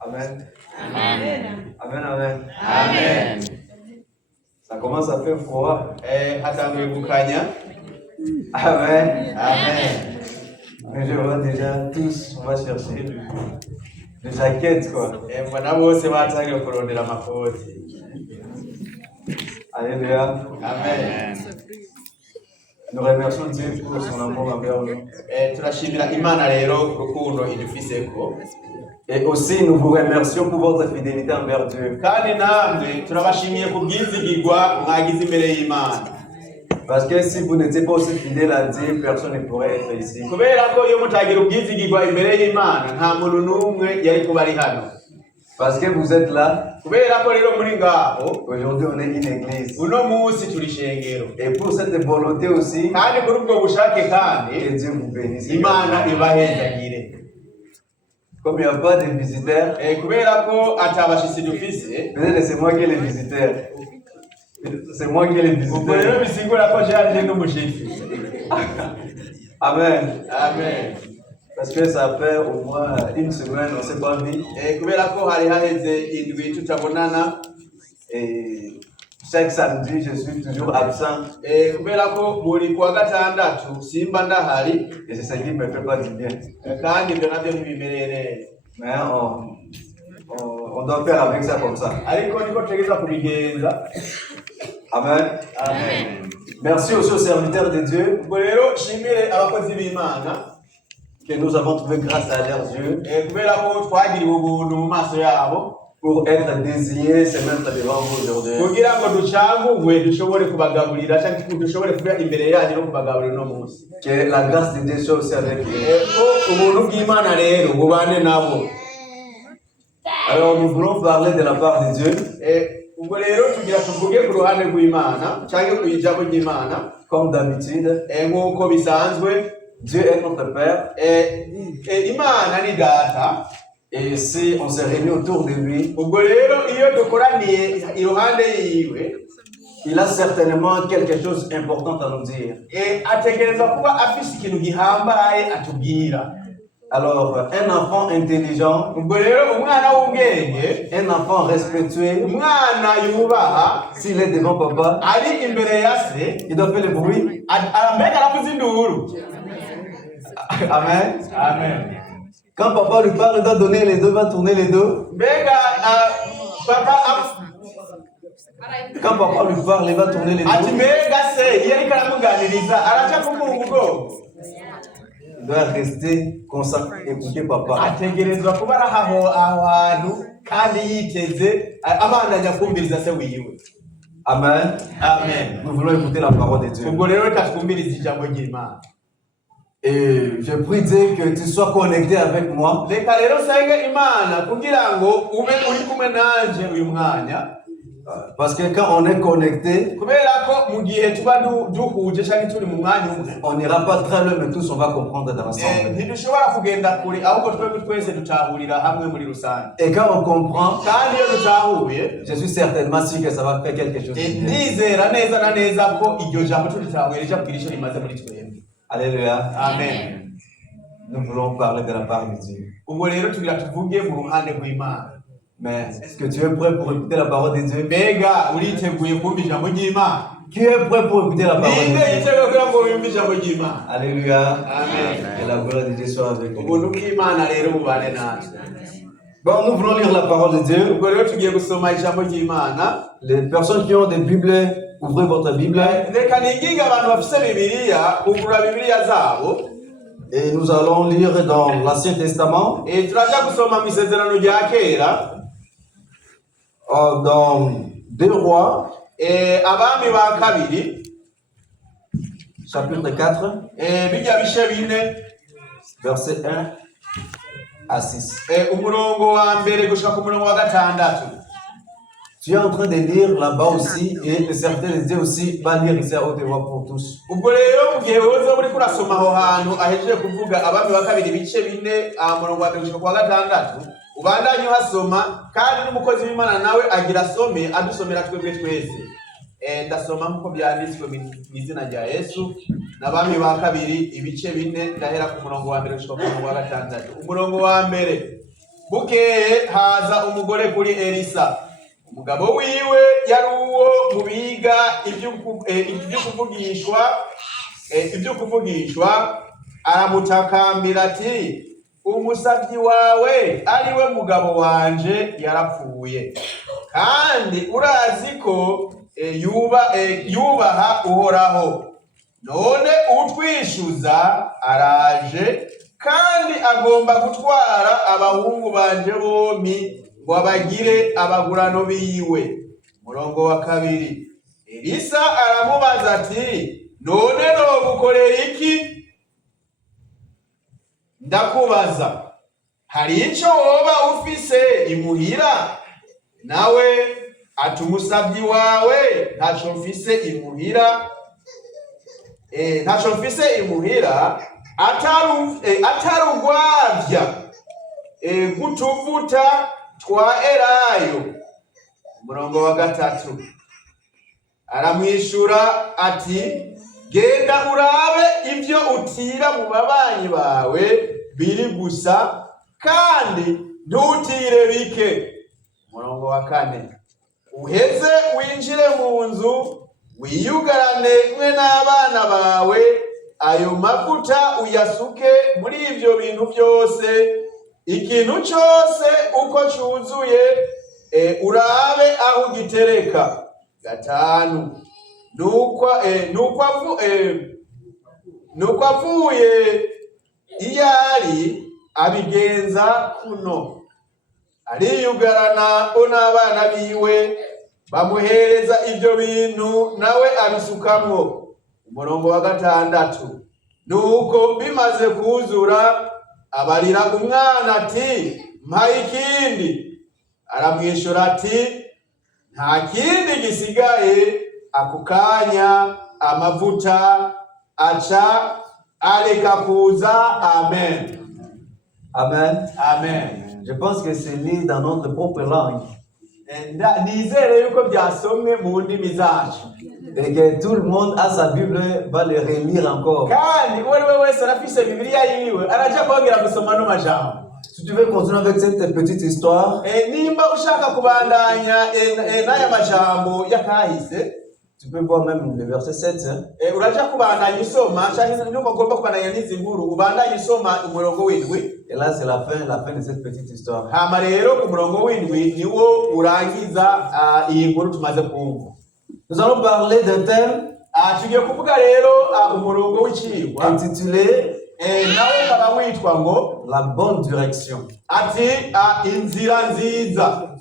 Amen. Amen. Amen, amen. Amen. Ça commence à faire froid. Amen. Amen. Amen. Mais je vois déjà tous, on va chercher des jaquettes, quoi. Alléluia. Amen. Nous remercions Dieu pour son amour envers nous. Et aussi, nous vous remercions pour votre fidélité envers Dieu. Parce que si vous n'étiez pas aussi fidèle à Dieu, personne ne pourrait être ici. Parce que vous êtes là. Aujourd'hui, on est une église. Et pour cette volonté aussi, que Dieu vous bénisse. Comme il n'y a pas de visiteurs, peut-être c'est moi qui ai les visiteurs. C'est moi qui ai les visiteurs. Amen. Amen. Parce que ça fait au moins une semaine, on ne s'est pas vu. Et chaque samedi, je suis toujours absent. Et c'est ce qui ne me fait pas du bien. Mais on doit faire avec ça comme ça. Amen. Amen. Merci aussi aux serviteurs de Dieu que nous avons trouvé grâce à leurs yeux pour être désignés, se mettre devant vous aujourd'hui. Que la grâce de Dieu soit aussi avec eux. Alors nous voulons parler de la part de Dieu. Comme d'habitude, Dieu est notre Père. Et si on se réunit autour de lui, il a certainement quelque chose d'important à nous dire. Alors, un enfant intelligent, un enfant respectueux, s'il est devant papa, il doit faire le bruit. Amen. Amen. Quand papa lui parle, il doit donner les deux, il va tourner les deux. Quand papa lui parle, il va tourner les deux. Il doit rester concentré, écouter papa. Amen. Amen. Nous voulons écouter la parole de Dieu. Et je prie Dieu que tu sois connecté avec moi. Parce que quand on est connecté, on n'ira pas très loin, mais tous on va comprendre dans l'ensemble. Et quand on comprend, je suis certainement sûr que ça va faire quelque chose de bien. Alléluia. Amen. Nous voulons parler de la part de Dieu. Mais est-ce que tu es prêt pour écouter la parole de Dieu? Qui est prêt pour écouter la parole de Dieu? Alléluia. Amen. Et la gloire de Dieu soit avec nous. Bon, nous voulons lire la parole de Dieu. Les personnes qui ont des Bibles, ouvrez votre Bible. Et nous allons lire dans l'Ancien Testament. Dans 2 Rois, chapitre 4, verset 1 à 6. Tu es en train de lire là-bas aussi, et le serviteur de Dieu aussi va lire ici à haute voix pour tous. ndasoma nk'uko byanditswe mu izina rya Yesu. N'Abami ba kabiri ibice 4 ndahera ku murongo wa 1 gushika ku murongo wa 6. Umurongo wa 1: Bukeye haza umugore kuri Elisa, umugabo wiwe yari uwo mu biga ibyo kuvugishwa, aramutakambira ati, umusavyi wawe ari we mugabo wanje yarapfuye, kandi urazi ko yubaha Uhoraho. None utwishuza araje, kandi agomba gutwara abahungu banje bompi ngo abagire abagurano biwe. Umurongo wa 2: Elisa aramubaza ati, none nogukorera iki? Ndakubaza, hari ico woba ufise imuhira? Nawe ati, umusavyi wawe ntaco mfise imuhira, atarugwavya gutuvuta twa elayo. Umurongo wa 3: Aramwishura ati, genda urabe ibyo utira mu babanyi bawe biri gusa, kandi ntutire bike. Umurongo wa 4: Uheze winjire mu nzu, wiyugarane mwe n'abana bawe, ayo mavuta uyasuke muri ivyo bintu byose, ikintu cyose uko cyuzuye, urabe aho gitereka. 5: Nuko avuye iyari abigenza kuno, ariyugarana n'abana biwe, bamuhereza ibyo bintu nawe abisukamwo. Umurongo wa 6: Nuko bimaze kuzura, abarira umwana ati, mpa ikindi. Aramwishura ati, nta kindi gisigaye. Ako kanya amavuta aca areka kuza. Amen. Amen. Amen. Je pense que c'est lu dans notre propre langue. Nizere yuko byasomwe mu ndimi zacu. Et que tout le monde a sa Bible va le relire encore. Kandi wewe wese arafise Bibiliya yiwe araja kongera gusoma no majambo. Si tu veux continuer avec cette petite histoire, nimba ushaka kubandanya n'aya majambo yakahise, tu peux voir même le verset 7. Uraja kubandanya usoma cyangwa nuko ugomba kubandanya n'izinkuru ubandanya usoma umurongo w'indwi. Et là c'est la fin de cette petite histoire. Hama rero ku murongo w'indwi niwo urangiza iyi nkuru tumaze kumva. Nous allons parler d'un thème tugiye kuvuga rero umurongo w'icigwa intitulé nawe kaba witwa ngo la bonne direction. Ati inzira nziza.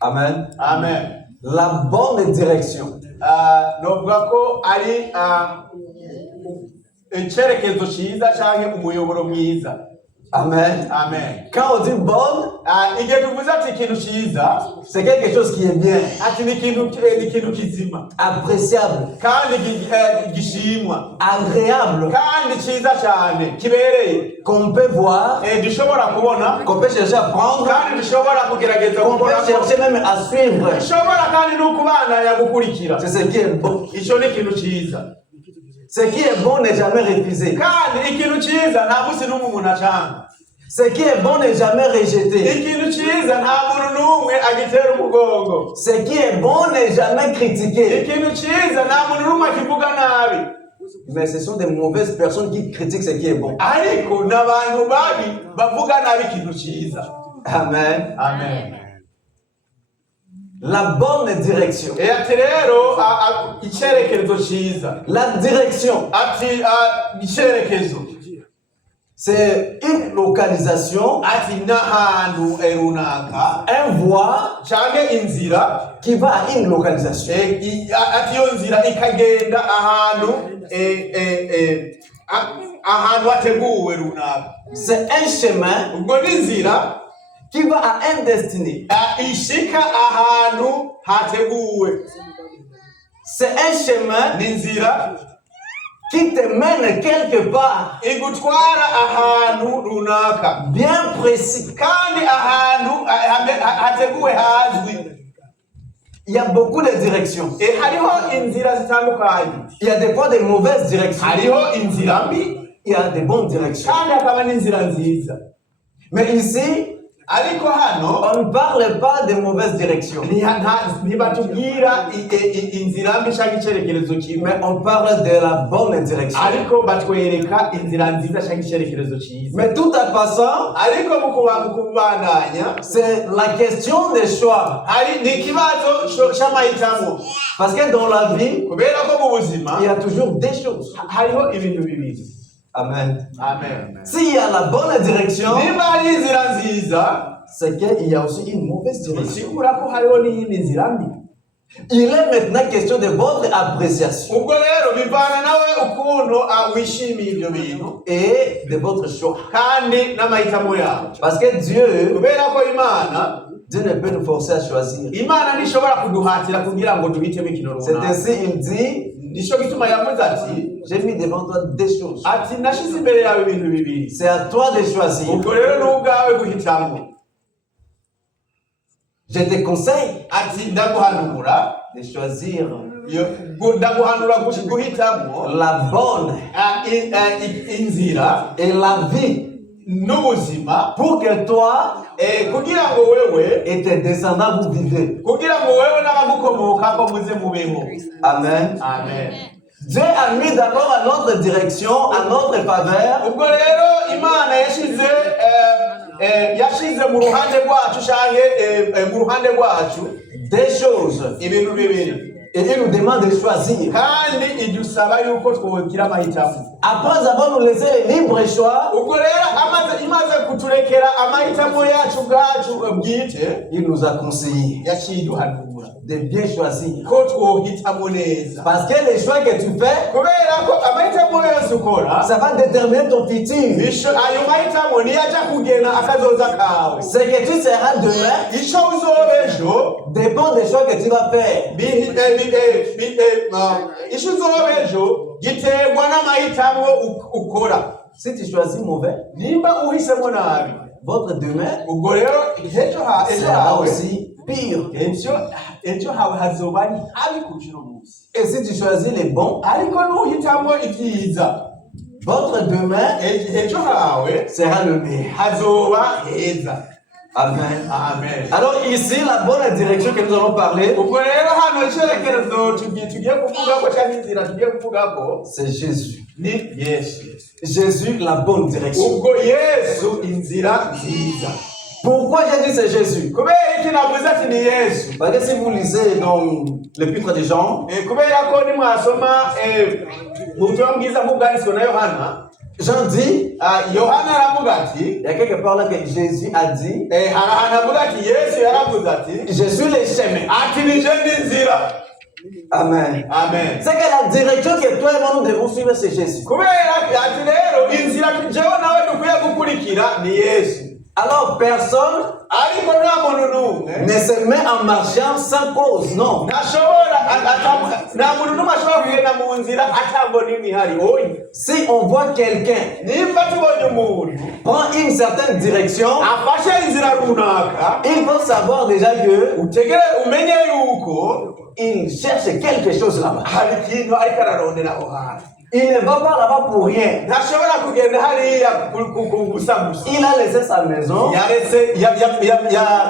Amen. Amen. La bonne direction. Novuga ko ari icyerekezo cyiza cyangwa umuyoboro mwiza. Amen. Amen. Quand on dit bonne, igihe tuvuze ati ikintu cyiza, c'est quelque chose qui est bien, ati ni ikintu kizima, appréciable, kandi gishimwa, agréable, kandi cyiza cyane, kibereye, qu'on peut voir, dushobora kubona, qu'on peut chercher à prendre, kandi dushobora kugerageza qu'on peut chercher même à suivre. Dushobora kandi no kubandanya gukurikira. C'est ce qui est bon. Ico ni ikintu cyiza. Ce qui est bon n'est jamais refusé. Kandi ikintu cyiza nta musi n'umwe umuntu acanga. Ce qui est bon n'est jamais rejeté. Ikintu cyiza nta muntu n'umwe agitera umugongo. Ce qui est bon n'est jamais critiqué. Ikintu cyiza nta muntu n'umwe akivuga nabi. Mais ce sont des mauvaises personnes qui critiquent ce qui est bon. Ariko n'abantu babi bavuga nabi ikintu cyiza. Amen. Amen. La bonne direction. Ati rero icyerekezo cyiza. La direction. Ati icyerekezo. C'est une localisation, ati n'ahantu runaka, un voie cyangwa inzira qui va à une localisation. Ati iyo nzira ikagenda ahantu ahantu hateguwe runaka. C'est un chemin ubwo ni inzira qui va à un destiné. Ishika ahantu hateguwe. C'est un chemin n'inzira qui te mène quelque part, igutwara ahantu runaka bien précis, kandi ahantu hateguwe hazwi. Il y a beaucoup de directions. hariho inzira zitandukanye, Il y a des fois des mauvaises directions. hariho inzira mbi Il y a des bonnes directions. kandi hakaba n'inzira nziza. Mais ici, Ariko hano on ne parle pas de mauvaises directions. ntibatubwira inzira mbi cyangwa icyerekezo kimwe, Mais on parle de la bonne direction. ariko batwereka inzira nziza cyangwa icyerekezo cyiza. Mais tout en passant, Ariko mu kubandanya c'est la question des choix. ni ikibazo cy'amahitamo, Parce que dans la vie, kubera ko mu buzima il y a toujours des choses. hariho ibintu bibiri. Amen. Amen. S'il y a la bonne direction, Nimba hari inzira nziza, c'est qu'il y a aussi une mauvaise direction. bisigura ko hariho n'iyindi nzira mbi. Il est maintenant question de votre appréciation Ubwo rero bivana nawe ukuntu wishimiye ibyo bintu et de votre choix. kandi n'amahitamo yawe, Parce que Dieu kubera ko Imana ne peut nous forcer à choisir. ntishobora kuduhatira kugira ngo duhitemo ikintu C'est runaka. ainsi, il dit, Nicyo gituma yavuze ati j'ai mis devant toi des choses. nashize imbere yawe ibintu bibiri, C'est à toi de choisir. ubwo rero ni ubwawe guhitamo. Je te conseille Ati ndaguhanura de choisir ndaguhanura guhitamo la bonne inzira et la vie n'ubuzima, pour que toi kugira ngo wewe et tes descendants vous vivez. kugira ngo wewe n'abagukomoka ko muze mubeho. Amen. Amen. Dieu a mis d'abord à notre direction, à notre faveur, Ubwo rero Imana yashize mu ruhande rwacu canke mu ruhande rwacu des choses. ibintu bibiri, Et il nous demande de choisir. kandi idusaba yuko twogira amahitamo. Après avoir nous laissé le libre choix, Ubwo rero imaze kuturekera amahitamo yacu ubwacu bwite, il nous a conseillé yaciye iduhanura de bien choisir. ko twohitamo neza, Parce que les choix que tu fais, kubera ko amahitamo yose ukora ça va déterminer ton futur. ayo mahitamo niyo aja kugena akazoza kawe. Ce que tu seras demain Ico uzoba ejo dépend des choix que tu vas faire. ico uzoba ejo giterwa n'amahitamo ukora. Si tu choisis mauvais, Nimba uhisemo nabi, votre demain ubwo rero ejo sera hawe aussi pire. ejo hawe hazoba ari habi kurusha uno munsi. Et si tu choisis les bons, Ariko nuhitamo ibyiza, votre demain ejo hawe sera le meilleur. hazoba heza. Amen. Amen. Alors ici, la bonne direction que nous allons parler, Ubwo rero hano icyerekezo tugiye kuvugako cyangwa inzira tugiye kuvugako c'est Jésus. ni Yesu. Jésus, la bonne direction. Ubwo Yesu inzira nziza. Pourquoi j'ai dit c'est Jésus? Kubera iki navuze ati ni Yesu? Parce que si vous lisez dans l'épître de Jean, Kubera ko nimwasoma mu butumwa bwiza bwanditswe na Yohana, Jean dit, Yohana aravuga ati, il y a quelque part là que Jésus a dit, hari ahantu avuga ati Yesu yaravuze ati, je suis le chemin. ati ni je n'inzira. Amen. Amen. C'est que la direction que toi et moi nous devons suivre, c'est Jésus. Kubera ati rero inzira jewe nawe dukwiye gukurikira ni Yesu. Alors personne Ariko nta muntu n'umwe ne se met en marchant sans cause, non. nta muntu n'umwe ashobora kugenda mu nzira atambona imihari. Oya, Si on voit quelqu'un nimba tubonye umuntu prend une certaine direction, afashe inzira runaka, il faut savoir déjà que umenye yuko il cherche quelque chose là-bas. hari ikintu ariko ararondera aho hantu. Il ne va pas là-bas pour rien. Ntashobora kugenda hariya gusa gusa. Il a laissé sa maison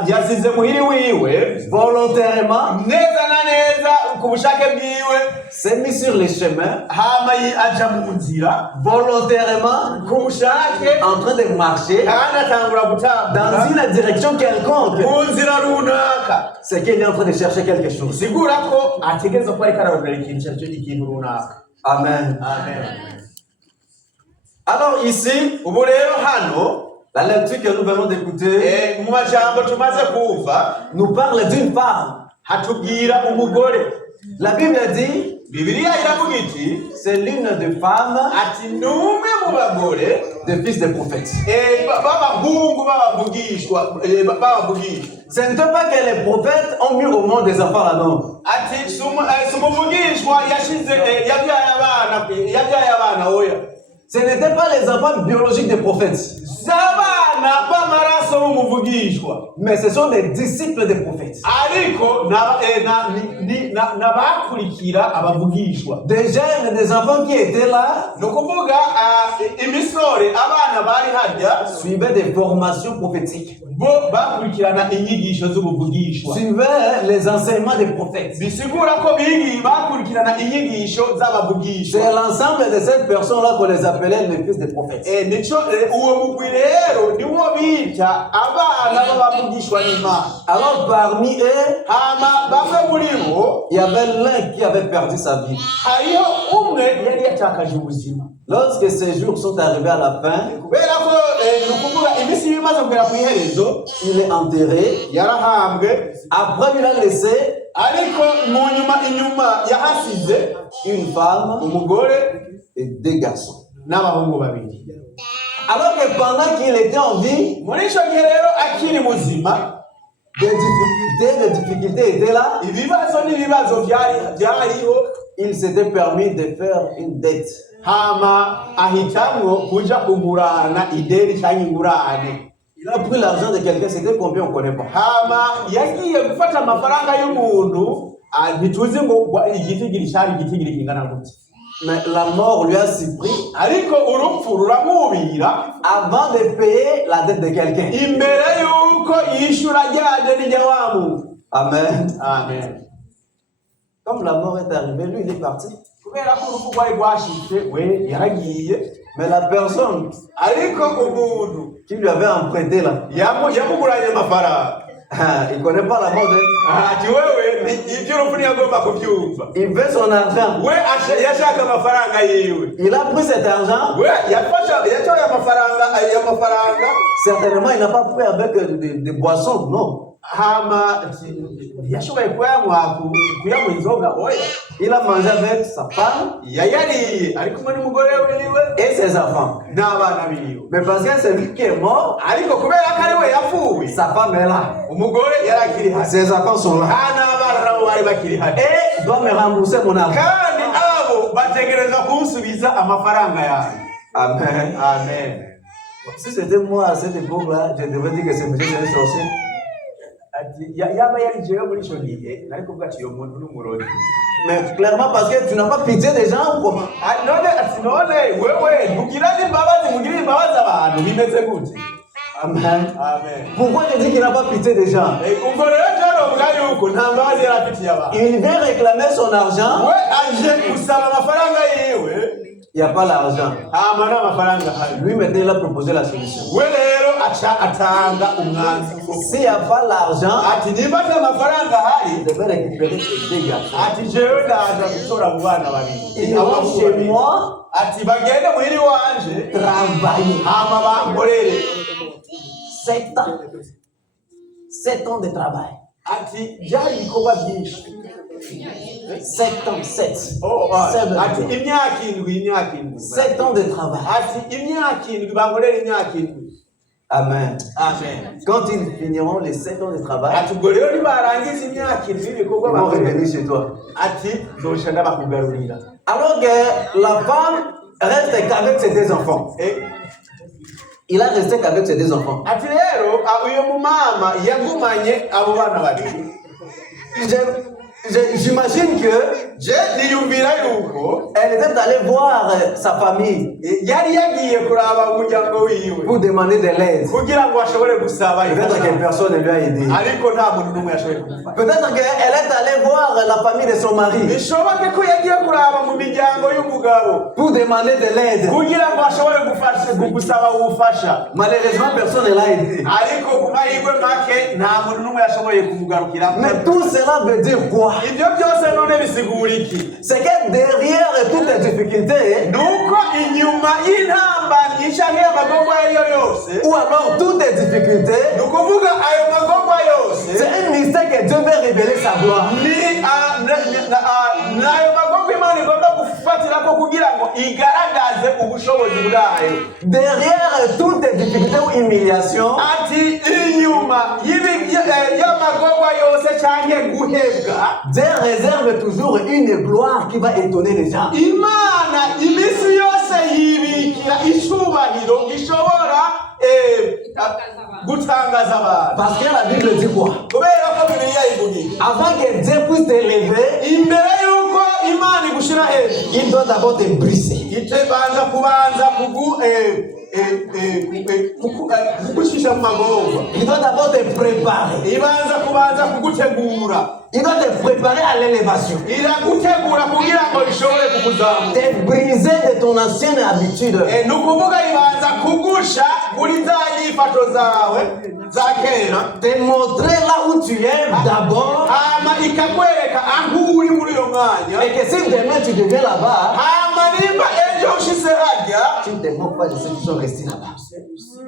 yasize muhiri wiwe volontairement, neza na neza ku bushake bwiwe, s'est mis sur les chemins hama aja mu nzira volontairement, ku bushake, en train de marcher kandi atangura dans gutambuka une direction quelconque. mu nzira runaka. C'est qu'il est en train de chercher quelque chose. Sigura ko ategereza ko ariko ararondera ikintu runaka. Amen. Amen. Alors ici, Ubu rero hano la lecture que nous venons d'écouter mu majambo tumaze kumva nous parle d'une femme. hatubwira umugore. La Bible dit, Bibiliya iravuga iti c'est l'une des femmes ati ni umwe mu bagore des fils des prophètes. b'abahungu b'abavugishwa. Ce n'était pas que les prophètes ont mis au monde des enfants là-dedans. Ati si umuvugishwa yabyaye abana oya. Ce n'étaient pas les enfants biologiques des prophètes. Z'abana b'amaraso umuvugishwa, mais ce sont des disciples des prophètes. ariko n'abakurikira abavugishwa. Des jeunes, des enfants qui étaient là Ni ukuvuga imisore abana bari harya suivaient des formations prophétiques, bo bakurikirana inyigisho z'ubuvugishwa, suivaient les enseignements des prophètes. bisigura ko bakurikirana inyigisho z'abavugishwa. C'est l'ensemble de ces personnes-là qu'on les appelait les fils des prophètes. Nico uwo mugwi rero niwo bita abana b'abavugishwa n'Imana. Alors parmi eux, Hama bamwe muri bo il y avait l'un qui avait perdu sa vie. hariho umwe yari yatakaje ubuzima. Lorsque ces jours sont arrivés à la fin, Kubera ko ni ukuvuga iminsi bimaze kugera ku iherezo, il est enterré. yarahambwe, Après, il a laissé ariko inyuma yahasize une femme umugore et deux garçons. n'abahungu babiri. Alors que pendant qu'il était en vie, Muri ico gihe rero akiri muzima, des difficultés étaient là. ibibazo byariho, Il s'était permis de faire une dette. hama ahitamwo kuja kugurana ideni cyangwa ingurane. Il a pris l'argent de quelqu'un, c'était combien on ne connaît pas. Hama yagiye gufata amafaranga y'umuntu, ntituzi ngo igitigiri cyari igitigiri kingana gute. Mais la mort lui a surpris Ariko urupfu ruramubira avant de payer la dette de quelqu'un. imbere yuko yishura rya deni rya wa muntu. Amen. Amen. Comme la mort est arrivée, lui il est parti. Kubera ko urupfu rwari rwashitse, we yaragiye, Mais la personne ariko umuntu qui lui avait emprunté là, yamuguranye amafaranga. il ne connaît pas la mort de... Ati wewe iby'urupfu ntiyagomba kubyumva. Il veut son argent. We yashaka amafaranga yiwe. Il a pris cet argent. We yatoye amafaranga. Certainement, il n'a pas pris avec des boissons, non. Hama yashoboye kuyanywa inzoga, oya. Il a mangé avec sa femme Yayariye ari kumwe n'umugore wiwe et ses enfants. n'abana biwe. Mais parce que c'est lui qui est mort, Ariko kubera ko ari we yapfuye, sa femme est là. umugore yarakiri hasi, Ses enfants sont là. n'abana nabo bari bakiri hasi. Et doit me rembourser mon argent. Kandi abo bategereza kunsubiza amafaranga yawe. Amen. Amen. Si c'était moi à cette époque-là, je devais dire que c'est monsieur qui est sorcier. Yaba yari jewe muri ico gihe nari kuvuga ati uyo muntu n'umurozi. Mais clairement parce que tu n'as pas pitié des gens ou comment? None wewe mugirire imbabazi abantu bimeze gute? Amen. Amen. Pourquoi tu dis qu'il n'a pas pitié des gens? Ubwo rero njonovuga yuko nta mbabazi yari afitiye abantu. Il vient réclamer son argent, We aje gusaba amafaranga yiwe, il n'y a pas l'argent. hama n'amafaranga hari. Lui maintenant il a proposé la solution. We rero aca atanga umwanzuro. S'il n'y a pas l'argent, Ati nimba ata amafaranga hari, il devait récupérer ses deux garçons. ati jewe ndaza gutora mu bana babiri. Ils vont chez moi Ati bagende muhiri wanje travailler. hama bankorere. 7 ans. 7 ans de travail. Ati byari ibikorwa byinshi. 7 ans, 7. Ati imyaka indwi. 7 ans de travail. Ati imyaka indwi bankorere imyaka indwi. Amen. Amen. Quand ils finiront les 7 ans de travail, Ati ubwo rero nibarangiza imyaka indwi ibikorwa ils vont bankorere. revenir chez toi. Ati nzoca ndabakugarurira. Alors que la femme reste qu'avec ses deux enfants. Il a resté qu'avec ses deux enfants. Ati rero uyo mumama yagumanye abo bana babiri. J'imagine que Je niyumvira yuko elle était allée voir sa famille yari yagiye kuraba umuryango wiwe pour demander de l'aide. kugira ngo ashobore gusaba Peut-être que personne ne lui a aidé. ariko nta muntu n'umwe yashoboye kumufasha. Peut-être qu'elle est allée voir la famille de son mari Bishoboke ko yagiye kuraba mu miryango y'umugabo pour demander de l'aide. kugira ngo ashobore gusaba ubufasha, Malheureusement, personne ne l'a aidé. ariko ku mahirwe make nta muntu n'umwe yashoboye kumugarukira. Mais tout cela veut dire quoi? Ibyo byose none bisigura iki? C'est que derrière toutes les difficultés, Nuko inyuma y'intambamyi canke y'amagorwa ayo yose, ou alors toutes les difficultés, ni ukuvuga ayo magorwa yose c'est un mystère que Dieu veut révéler sa gloire. ni ayo magorwa Imana igomba gufatirako kugira ngo igaragaze ubushobozi bwayo. Derrière toutes les difficultés ou humiliations, Ati inyuma y'amagorwa yose canke guhebwa, Dieu réserve toujours une gloire qui va étonner les gens. Imana imisi yose yibikira icubahiro gishobora gutangaza abantu. Parce que la Bible dit quoi? Kubera ko Bibiliya ivuga Avant que Dieu puisse t'élever, imbere yuko Imana igushira hejuru, il doit d'abord te briser. itebanza kubanza kugushisha mu magorwa. Il doit d'abord te préparer. Ibanza kubanza kugutegura. Il doit te préparer à l'élévation. Iragutegura kugira ngo ishobore kukuzamuka. Te briser de ton ancienne habitude. Nukuvuga ibanza kugusha muri za nyifato zawe za kera. Te montrer là où tu es d'abord. Hama ikakwereka aho uri muri iyo mwanya. Et que si demain tu deviens là-bas, Hama nimba ejo ushitse harya, tu ne te moques pas de ceux qui sont restés là-bas.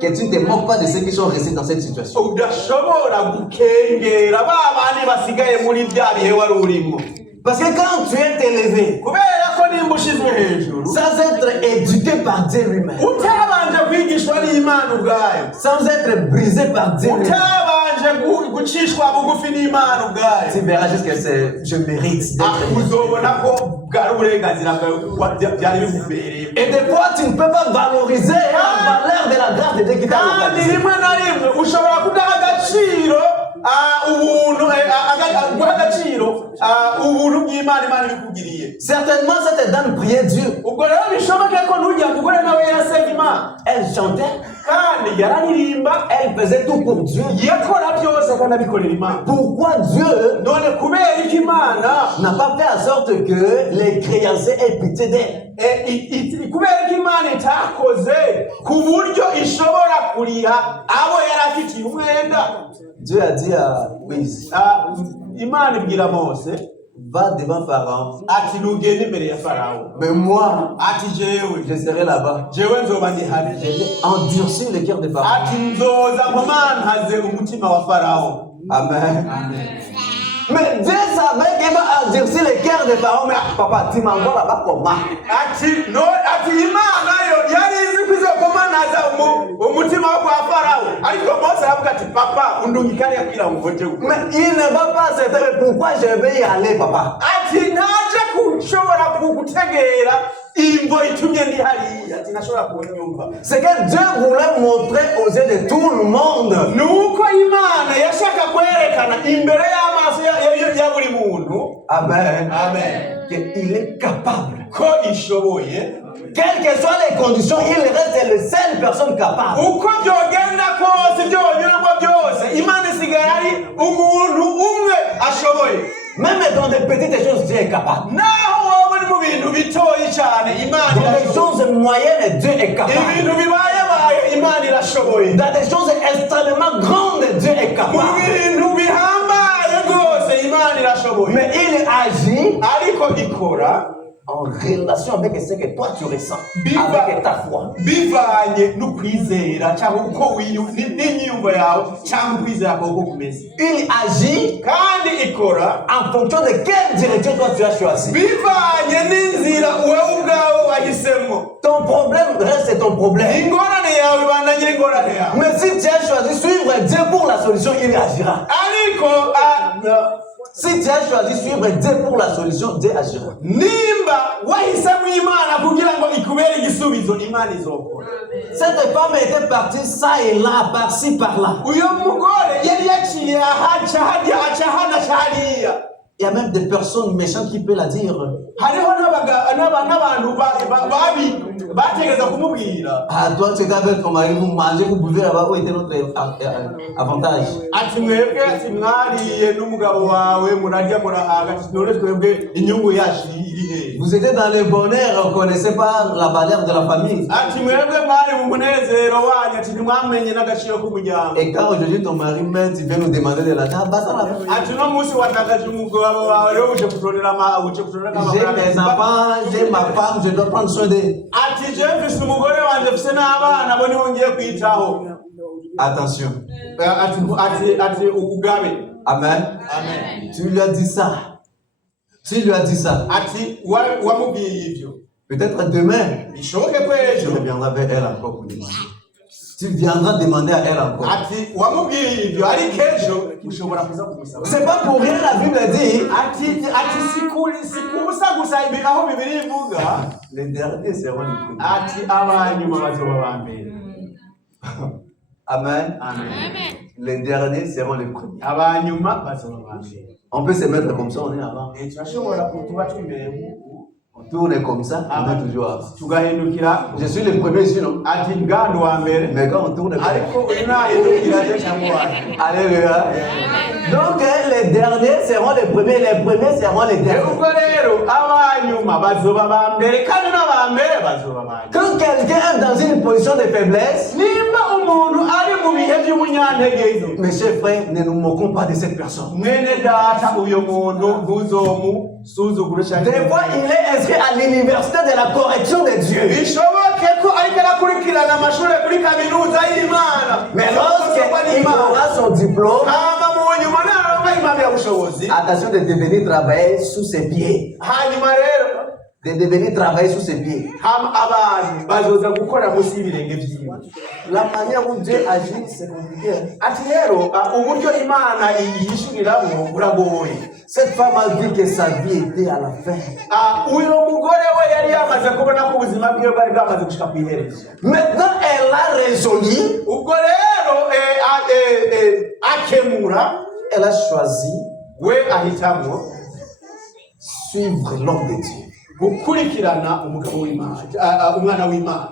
Que tu ne te moques pas de ceux qui sont restés dans cette situation. udashobora gukengera ba bandi basigaye muri bya bihe wari urimo. Parce que quand tu es élevé, Kubera ko nimba ushizwe hejuru, sans être éduqué par Dieu lui-même, utabanje kwigishwa n'Imana ubwayo, sans être brisé par Dieu lui-même, utabanje gucishwa bugufi n'Imana ubwayo, tu verras juste que je mérite d'être élevé. uzobona ko bwari uburenganzira bwawe byari bigubereye. Et des fois, tu ne peux pas valoriser la valeur de la grâce de Dieu qui t'a Kandi localisé. rimwe na rimwe ushobora kudaha agaciro ubuntu guha agaciro ubuntu bw'Imana Imana ibikugiriye. Certainement, cette dame priait Dieu. Ubwo rero bishoboke ko ntujya mugore nawe yarasenga Imana, Elle chantait, kandi yararirimba, elle faisait tout pour Dieu. yakora byose kandi abikorera Imana. Pourquoi Dieu None kubera iki Imana n'a pas fait en sorte que les créanciers aient pitié d'elle? kubera ko Imana itakoze ku buryo ishobora kuriha abo yari afitiye umwenda? Dieu a dit à Moïse, Imana ibwira Mose va devant Pharaon, ati ntugende imbere ya Farawo, mais moi, ati jewe je serai là-bas. jewe nzoba ngihari, Je vais endurcir le cœur de Pharaon. ati nzoza nkomantaze umutima wa Farawo. Amen. Mais Dieu savait qu'il va endurcir le cœur de Pharaon. Mais papa, tu m'envoies là-bas comment? ati Imana yo yari izi ko izokomanaza umutima wo kwa Farawo, ariko Mose aravuga ati papa undungikane kugira ngo nje. Mais il ne va pas s'étonner. Pourquoi je vais y aller, papa? Ati ntaje kushobora kugutegera imvo itumye ndi hariya, ati nashobora kunyumva. C'est que Dieu voulait montrer aux yeux de tout le monde Nuko Imana yashaka kwerekana imbere y'amaso ya buri muntu, Amen. amen, qu'il est capable. ko ishoboye Quelles que soient les conditions, il reste la seule personne capable. uko byogenda kose byonyuramo byose, Imana isigaye ari umuntu umwe ashoboye. Même dans des petites choses, Dieu est capable. Naho wowe uri mu bintu bitoyi cyane, Imana Dans des irashoboye. choses moyennes, Dieu est capable. Ibintu bibaye Imana irashoboye. Dans des choses extrêmement grandes, Dieu est Mu capable. bintu bihambaye rwose Imana irashoboye. Mais il agit Ariko ikora en relation avec ce que toi tu ressens, Biva. avec ta foi. bivanye n'ukwizera cyangwa uko n'inyumva yawe cyangwa ukwizera kwawe uko kumeze. Il agit Kandi ikora en fonction de quelle direction toi tu as choisi. bivanye n'inzira wowe ubwawe wahisemo. Ton problème reste ton problème. Ingorane yawe ibandanye ingorane yawe. Mais si tu as choisi suivre Dieu pour la solution, il agira. Ariko Si tu as choisi suivre Dieu pour la solution, Dieu agira. nimba wahisemo Imana kugira ngo ikubere igisubizo, Imana izokora. Cette femme était partie ça et là, par-ci, par-là. Uyo mugore yari yaciye ahaca hajya aca hana hariya. Il y a même des personnes méchantes qui peuvent la dire. Hariho n'abantu babi bategeza kumubwira Ah, toi, tu es avec ton mari, vous mangez, vous buvez là-bas, où était notre avantage? ati mwebwe ati mwariye n'umugabo wawe murarya murahaga, none twebwe inyungu yacu iri hehe? Vous étiez dans le bonheur, on ne connaissait pas la valeur de la famille. Ati mwebwe mwari mu munezero wanyu, ati ntimwamenye n'agaciro k'umuryango. Et quand aujourd'hui ton mari meurt, tu viens nous demander de la table, Ati no munsi watakaje umugabo wawe rero uje kutorera j'ai mes enfants, j'ai ma femme, je dois prendre soin d'eux. ati je mfise umugore wanje mfise n'abana bo niho ngiye kwitaho. Attention. Ati ugabe. Amen. Amen. Tu lui as dit ça. Tu lui as dit ça. Ati wamubwiye ibyo. Peut-être demain, Bishoboke ko tu ejo reviendras vers elle encore pour demander. Tu viendras demander à elle encore. ati wamubwiye ibyo, ariko ejo ushobora kuza kumusaba. C'est pas pour rien la Bible dit. Ati sikubusa gusa aho Bibiliya ivuga, Les derniers seront les premiers. ati abanyuma bazoba ba mbere. Amen. Amen. Les derniers seront les premiers. Abanyuma bazoba bambere. On peut se mettre comme ça, on est avant. Turashobora kutuba twimereye On tourne comme ça, on est toujours avant. tugahindukira Je suis le premier ici, non? ati bwandu wa mbere Mais quand on tourne comme ça. ariko uyu nahindukira je cyangwa Alléluia. Donc les derniers seront les premiers seront les derniers. ubwo rero abanyuma bazoba bambere kandi n'abambere bazoba banyuma. Quand quelqu'un est dans une position de faiblesse, Nimba umuntu ari mu bihe by'ubunyantege, mes chers frères, ne nous moquons pas de cette personne. mwene data uyo muntu ntuzomusuzugure cyane. Des fois, il est inscrit à l'université de la correction de Dieu. bishoboke ko ariko arakurikirana amashuri kuri kaminuza y'Imana. Mais lorsqu'il aura son diplôme, hama mu nyuma naronka impamyabushobozi, attention de devenir travailler sous ses pieds. hanyuma rero De devenir travailler sous ses pieds. hama abantu bazoza gukora munsi y'ibirenge vyiwe. La manière où Dieu agit, c'est compliqué. Ati rero uburyo Imana yishuriramo buragoye. Cette femme a vu que sa vie était à la fin. Uyu mugore we yari yamaze kubona ko ubuzima bwiwe bwari bwamaze gushika ku iherezo. Maintenant, elle a résolu, Ubwo rero akemura, elle a choisi we ahitamo suivre l'homme de Dieu. gukurikirana umugabo w'Imana, umwana w'Imana.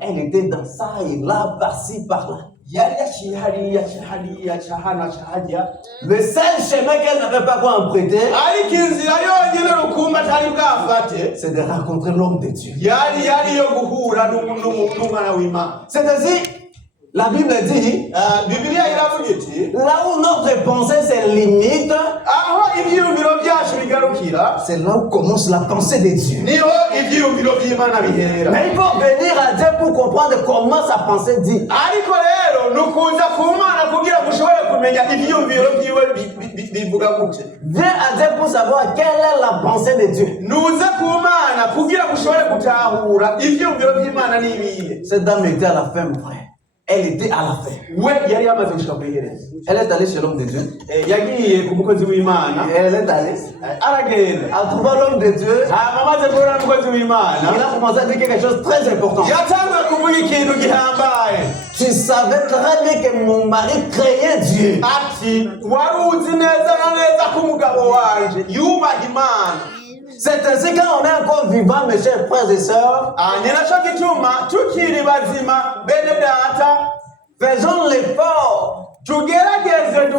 Elle était dans ça et là, par-ci, par-là. Yari yaciye hariya hariya hano hajya, Le seul chemin qu'elle n'avait pas quoi emprunter, ariko inzira yonyine rukumba atari bwafate c'est de rencontrer l'homme de Dieu. yari yo guhura n'umwana w'Imana. C'est ainsi, la Bible dit, Bibiliya iravuga iti là où notre pensée se limite, aho ivyiyumviro vyacu bigarukira c'est là où commence la pensée de Dieu. niho ivyiyumviro vy'Imana bihera. Mais il faut venir à Dieu pour comprendre comment sa pensée dit. Ariko rero nukuza ku Mana kugira ngo ushobore kumenya ivyiyumviro vyiwe bivuga gute. Viens à Dieu pour savoir quelle est la pensée de Dieu. Nuze ku Mana kugira ngo ushobore gutahura ivyiyumviro vy'Imana n'ibihe. Cette dame était à la fin, mon frère. Elle était à la fin. We yari yamaze gushika ku iherezo. Elle est allée chez l'homme de Dieu. Yagiye ku mukozi w'Imana, Elle est allée. aragenda En trouvant l'homme de Dieu, hama amaze kubona n'umukozi w'Imana, il a commencé à dire quelque chose de très important. yatanguye kuvuga ikintu gihambaye. Tu savais très bien que mon mari craignait Dieu. Ati wari uzi neza na neza ko umugabo wanje yubaha Imana. C'est ainsi quand on est encore vivant, mes chers frères et sœurs, Ni naco gituma tukiri bazima bene data, faisons l'effort tugerageze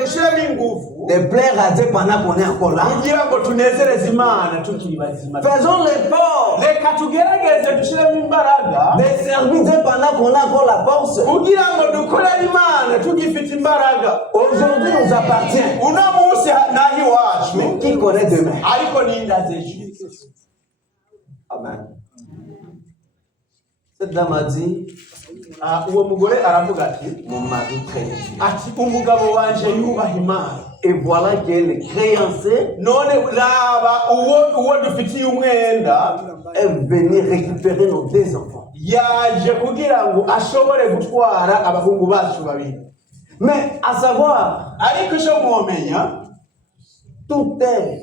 dushiremo ingufu de plaire à Dieu pendant qu'on est encore là. kugira ngo tunezereze Imana tukiri bazima. Faisons l'effort Reka tugerageze dushiremo imbaraga de servir Dieu pendant qu'on a encore la force. kugira ngo dukorere Imana tugifite imbaraga. Aujourd'hui nous appartient. Uno munsi naho iwacu, Mais qui connaît demain? ariko nindaze ejo. Amen. Cette dame a dit, Uwo mugore aravuga ati mon mari craignait Dieu. ati umugabo wanje yubaha Imana. Et voilà que le créancier None raba uwo dufitiye umwenda est venu récupérer nos deux enfants. yaje kugira ngo ashobore gutwara abahungu bacu babiri. Mais à savoir, Ariko icyo mwomenya, tout œil,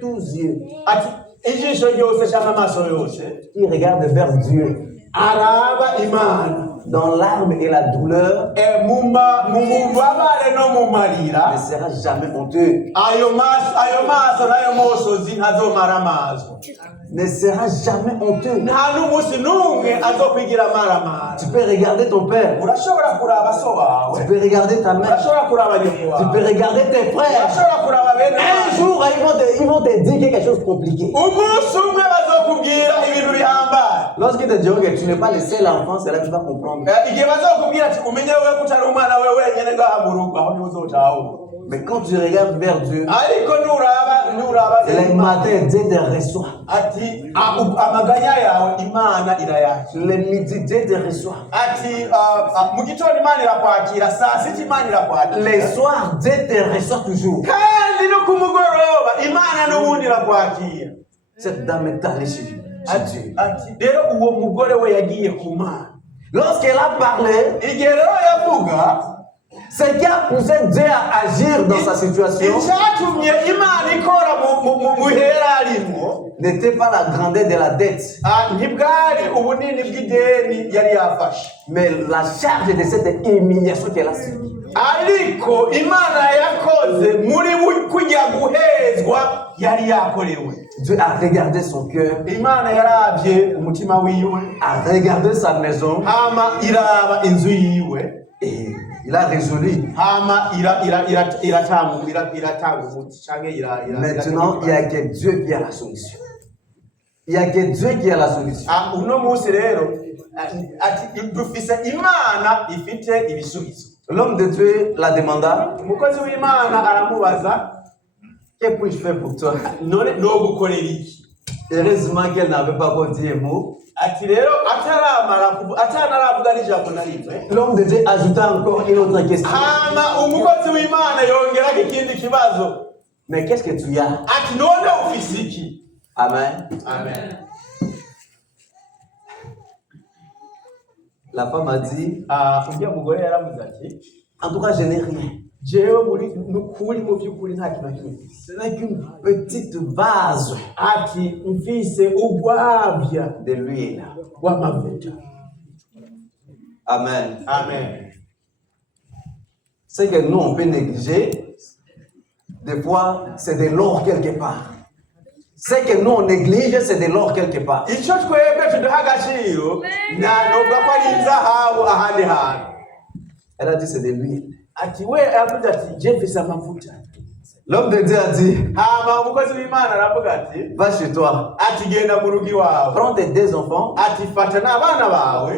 tous yeux ati ijisho ryose cyangwa amaso yose qui regardent vers Dieu araba Imana. dans l'arme et la douleur Mu mubabare no mu marira, ne sera jamais honteux, ayo maso n'ayo mosozi ntazomara amaso, ne sera jamais honteux. nta n'umunsi n'umwe azokwigira amaramara. Tu peux regarder ton père, Urashobora kuraba so wawe, tu peux regarder ta mère, urashobora kuraba nyoko tu wawe, peux regarder tes frères. urashobora kuraba bene Un jour, ils vont te dire quelque chose de compliqué. umunsi umwe bazokubwira ibintu bihambaye. Lorsqu'ils te diront que tu n'es pas le seul enfant, c'est là que tu vas comprendre. Igihe bazokubwira ati umenye wewe ko utari umwana we wenyine ngaha mu rugo, aho niho uzotahura. Mais quand tu regardes vers Dieu, Ariko nuraba le matin, Dieu te reçoit. ati amaganya yawe Imana irayakira. Le midi, Dieu te reçoit. Ati mu gitondo Imana irakwakira, saa sita Imana irakwakira, Les soirs, Dieu te reçoit toujours. kandi no ku mugoroba Imana n'ubundi irakwakira. Cette dame est allée chez Dieu. Ati rero uwo mugore we yagiye ku Mana. Lorsqu'elle a parlé, Igihe rero yavuga, Ce qui a poussé Dieu à agir dans sa situation icyatumye imana ikora mu ihera arimo n'était pas la grandeur de la dette, ntibwari ubunini bw'ideni yari yafashe, mais la charge de cette humiliation qu'elle a subie. ariko imana yakoze muri kujya guhezwa yari yakorewe. Dieu a regardé son cœur, Imana yarabye umutima wiwe, a regardé sa maison hama iraba inzu yiwe, et il a résolu. hama iratanga umuti canke Maintenant, il n'y a que Dieu qui a la solution. Il n'y a que Dieu qui a la solution. uno munsi rero ati dufise imana ifite ibisubizo. L'homme de Dieu la demanda, Umukozi w'Imana aramubaza, que puis-je faire pour toi? none nogukorera iki? Heureusement qu'elle n'avait pas encore dit un mot. Ati rero atanaravuga n'ijambo na rimwe, L'homme de Dieu ajouta encore une autre question. hama umukozi w'Imana yongerako ikindi kibazo, Mais qu'est-ce que tu as? ati none ufise iki? Amen. Amen. La femme a dit, Ujya mugore yaravuze ati, en tout cas, je n'ai rien. jewe nukuri mu by'ukuri nta kintu na kimwe. Ce n'est qu'une petite vase Ati mfise ugwavya de l'huile. rw'amavuta. Amen. Amen. C'est que nous, on peut négliger. Des fois, c'est de l'or quelque part. C'est que nous, on néglige, c'est de l'or quelque part. Icyo twebwe tuduha agaciro novuga ko ari izahabu ahandi hantu. Elle a dit, c'est de l'huile. Ati we aravuze ati je mfise amavuta. L'homme de Dieu a dit, Hama umukozi w'Imana aravuga ati, va chez toi, ati genda mu rugo iwawe, prends tes 2 enfants ati fata n'abana bawe,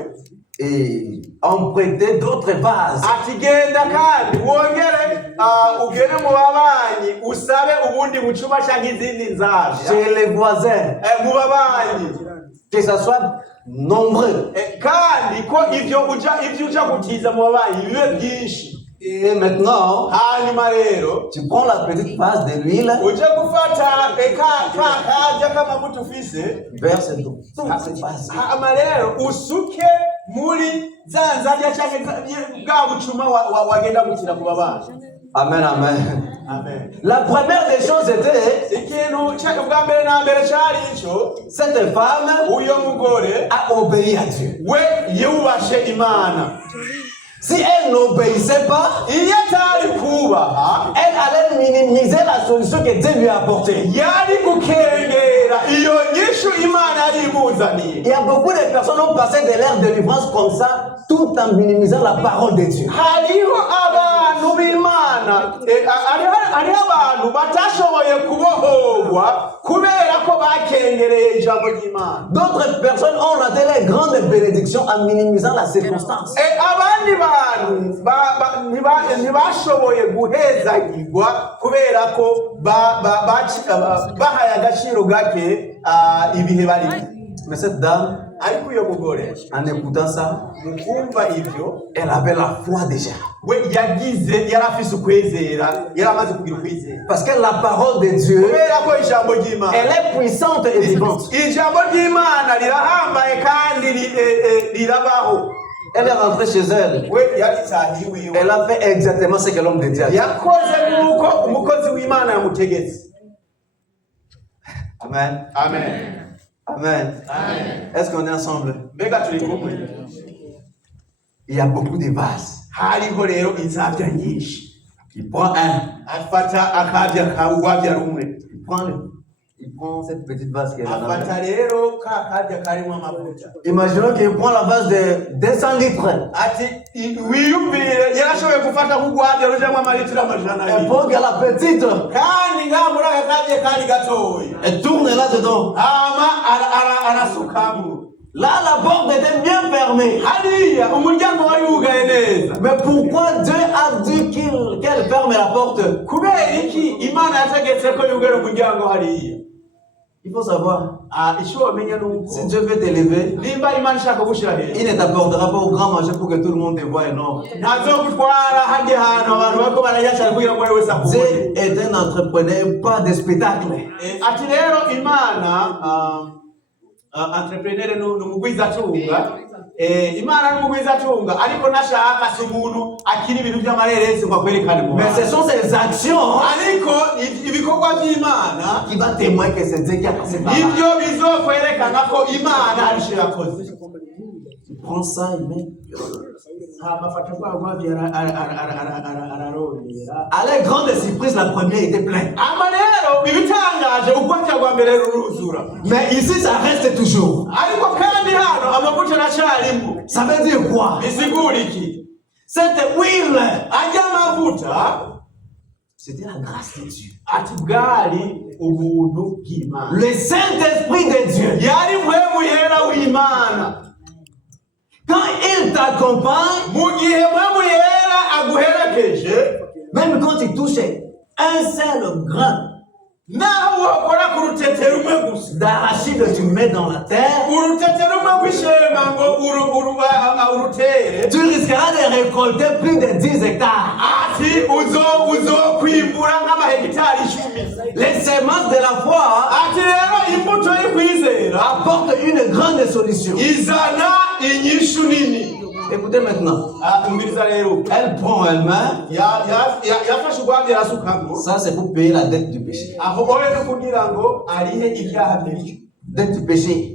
et emprunter d'autres vases. ati genda kandi wongere ugere mu babanyi usabe ubundi bucuma cyangwa izindi nzabya Chez les voisins, mu babanyi, que ça soit nombreux. kandi ko ivyo uja gutiza mu babanyi bibe byinshi. Et maintenant, Hanyuma rero tu prends la petite vase de l'huile, uje gufata kaja k'amavuta ufise, verse dans toutes ces vases. hama rero usuke muri za nzabya cyangwa bwa bucuma wagenda gutira ku babanyi. Amen, amen. Amen. La première des choses était, Ikintu bwa mbere na mbere cyari ico, cette femme uyo mugore a obéi à Dieu. we yubashe Imana. Si elle n'obéissait pas, Iyo atari kubaha, elle allait minimiser la solution que Dieu lui a apportée. yari gukengera iyo nyishu Imana yari imuzaniye. Il y a beaucoup de personnes qui ont passé de l'ère de délivrance comme ça, tout en minimisant la parole de Dieu. Hariho abantu b'Imana, hariho abantu batashoboye kubohorwa kubera ko bakengereye ijambo ry'Imana. D'autres personnes ont raté les grandes bénédictions en minimisant la circonstance. Abandi bantu ntibashoboye guhezagirwa kubera ko bahaye agaciro gake ibihe barimo. Mais cette dame, Ariko uyo mugore en écoutant ça, mu kumva ivyo, elle avait la foi déjà. we yari afise ukwizera, yari amaze kugira ukwizera. Parce que la parole de Dieu, Kubera ko ijambo ry'Imana, elle est puissante et vivante. ijambo ry'Imana rirahambaye kandi rirabaho. Elle est rentrée chez elle. We yabitahiwe iwe. Elle a fait exactement ce que l'homme de Dieu a dit. Yakoze nk'uko umukozi w'Imana yamutegetse. Amen. Amen. Amen. Amen. Est-ce qu'on est ensemble? Mbega turi kumwe? Il y a beaucoup de vases. Hariho rero inzabya nyinshi. Il prend un. Afata akabya kawabya rumwe. Il prend cette petite vase qui est là. Afata rero kakabya karimo amavuta. Imaginons qu'il prend la vase de 200 litres. Ati wiyumvire yarashoboye gufata nk'ugwabya rujamwo amalitiro amajana Elle abiri. prend la petite Kandi ngamuri akakabya kari gatoya. et tourne là-dedans. Hama arasukamo. Là, la porte était bien fermée. Hariya umuryango wari wugaye neza. Mais pourquoi Dieu a dit qu'elle ferme la porte? Kubera iki Imana yategetse ko yugara umuryango hariya? Il faut savoir, Icyo wamenya nuko si Dieu veut t'élever, nimba Imana ishaka gushira hejuru, il ne t'apportera pas au grand manger pour que tout le monde te voie et non. ntazogutwara hajya ahantu abantu bariko barayashara kugira ngo wese akubone. Dieu est un entrepreneur, pas de spectacle. Ati rero Imana entrepreneur n'umugwizatunga, Imana n'umugwizatunga ariko nashaka si umuntu akiri ibintu by'amareresi ngo akwerekane mu Mais ce sont ses actions ariko ibikorwa by'Imana qui va témoigner que c'est Dieu qui a passé par là. ibyo bizokwerekana ko Imana ari cyo yakoze. Tu prends ça, il met. À la grande surprise, la première était pleine. Mais ici, ça reste toujours. Ça veut dire quoi? Cette huile, c'était la grâce de Dieu. Le Saint-Esprit de Dieu. Quand il t'accompagne, même quand tu touches un seul grain d'arachide, tu mets dans la terre, tu risqueras de récolter plus de 10 hectares. Les semences de la foi apportent une grande solution. Écoutez maintenant. Elle prend elle-même. Ça, c'est pour payer la dette du péché. Dette du péché.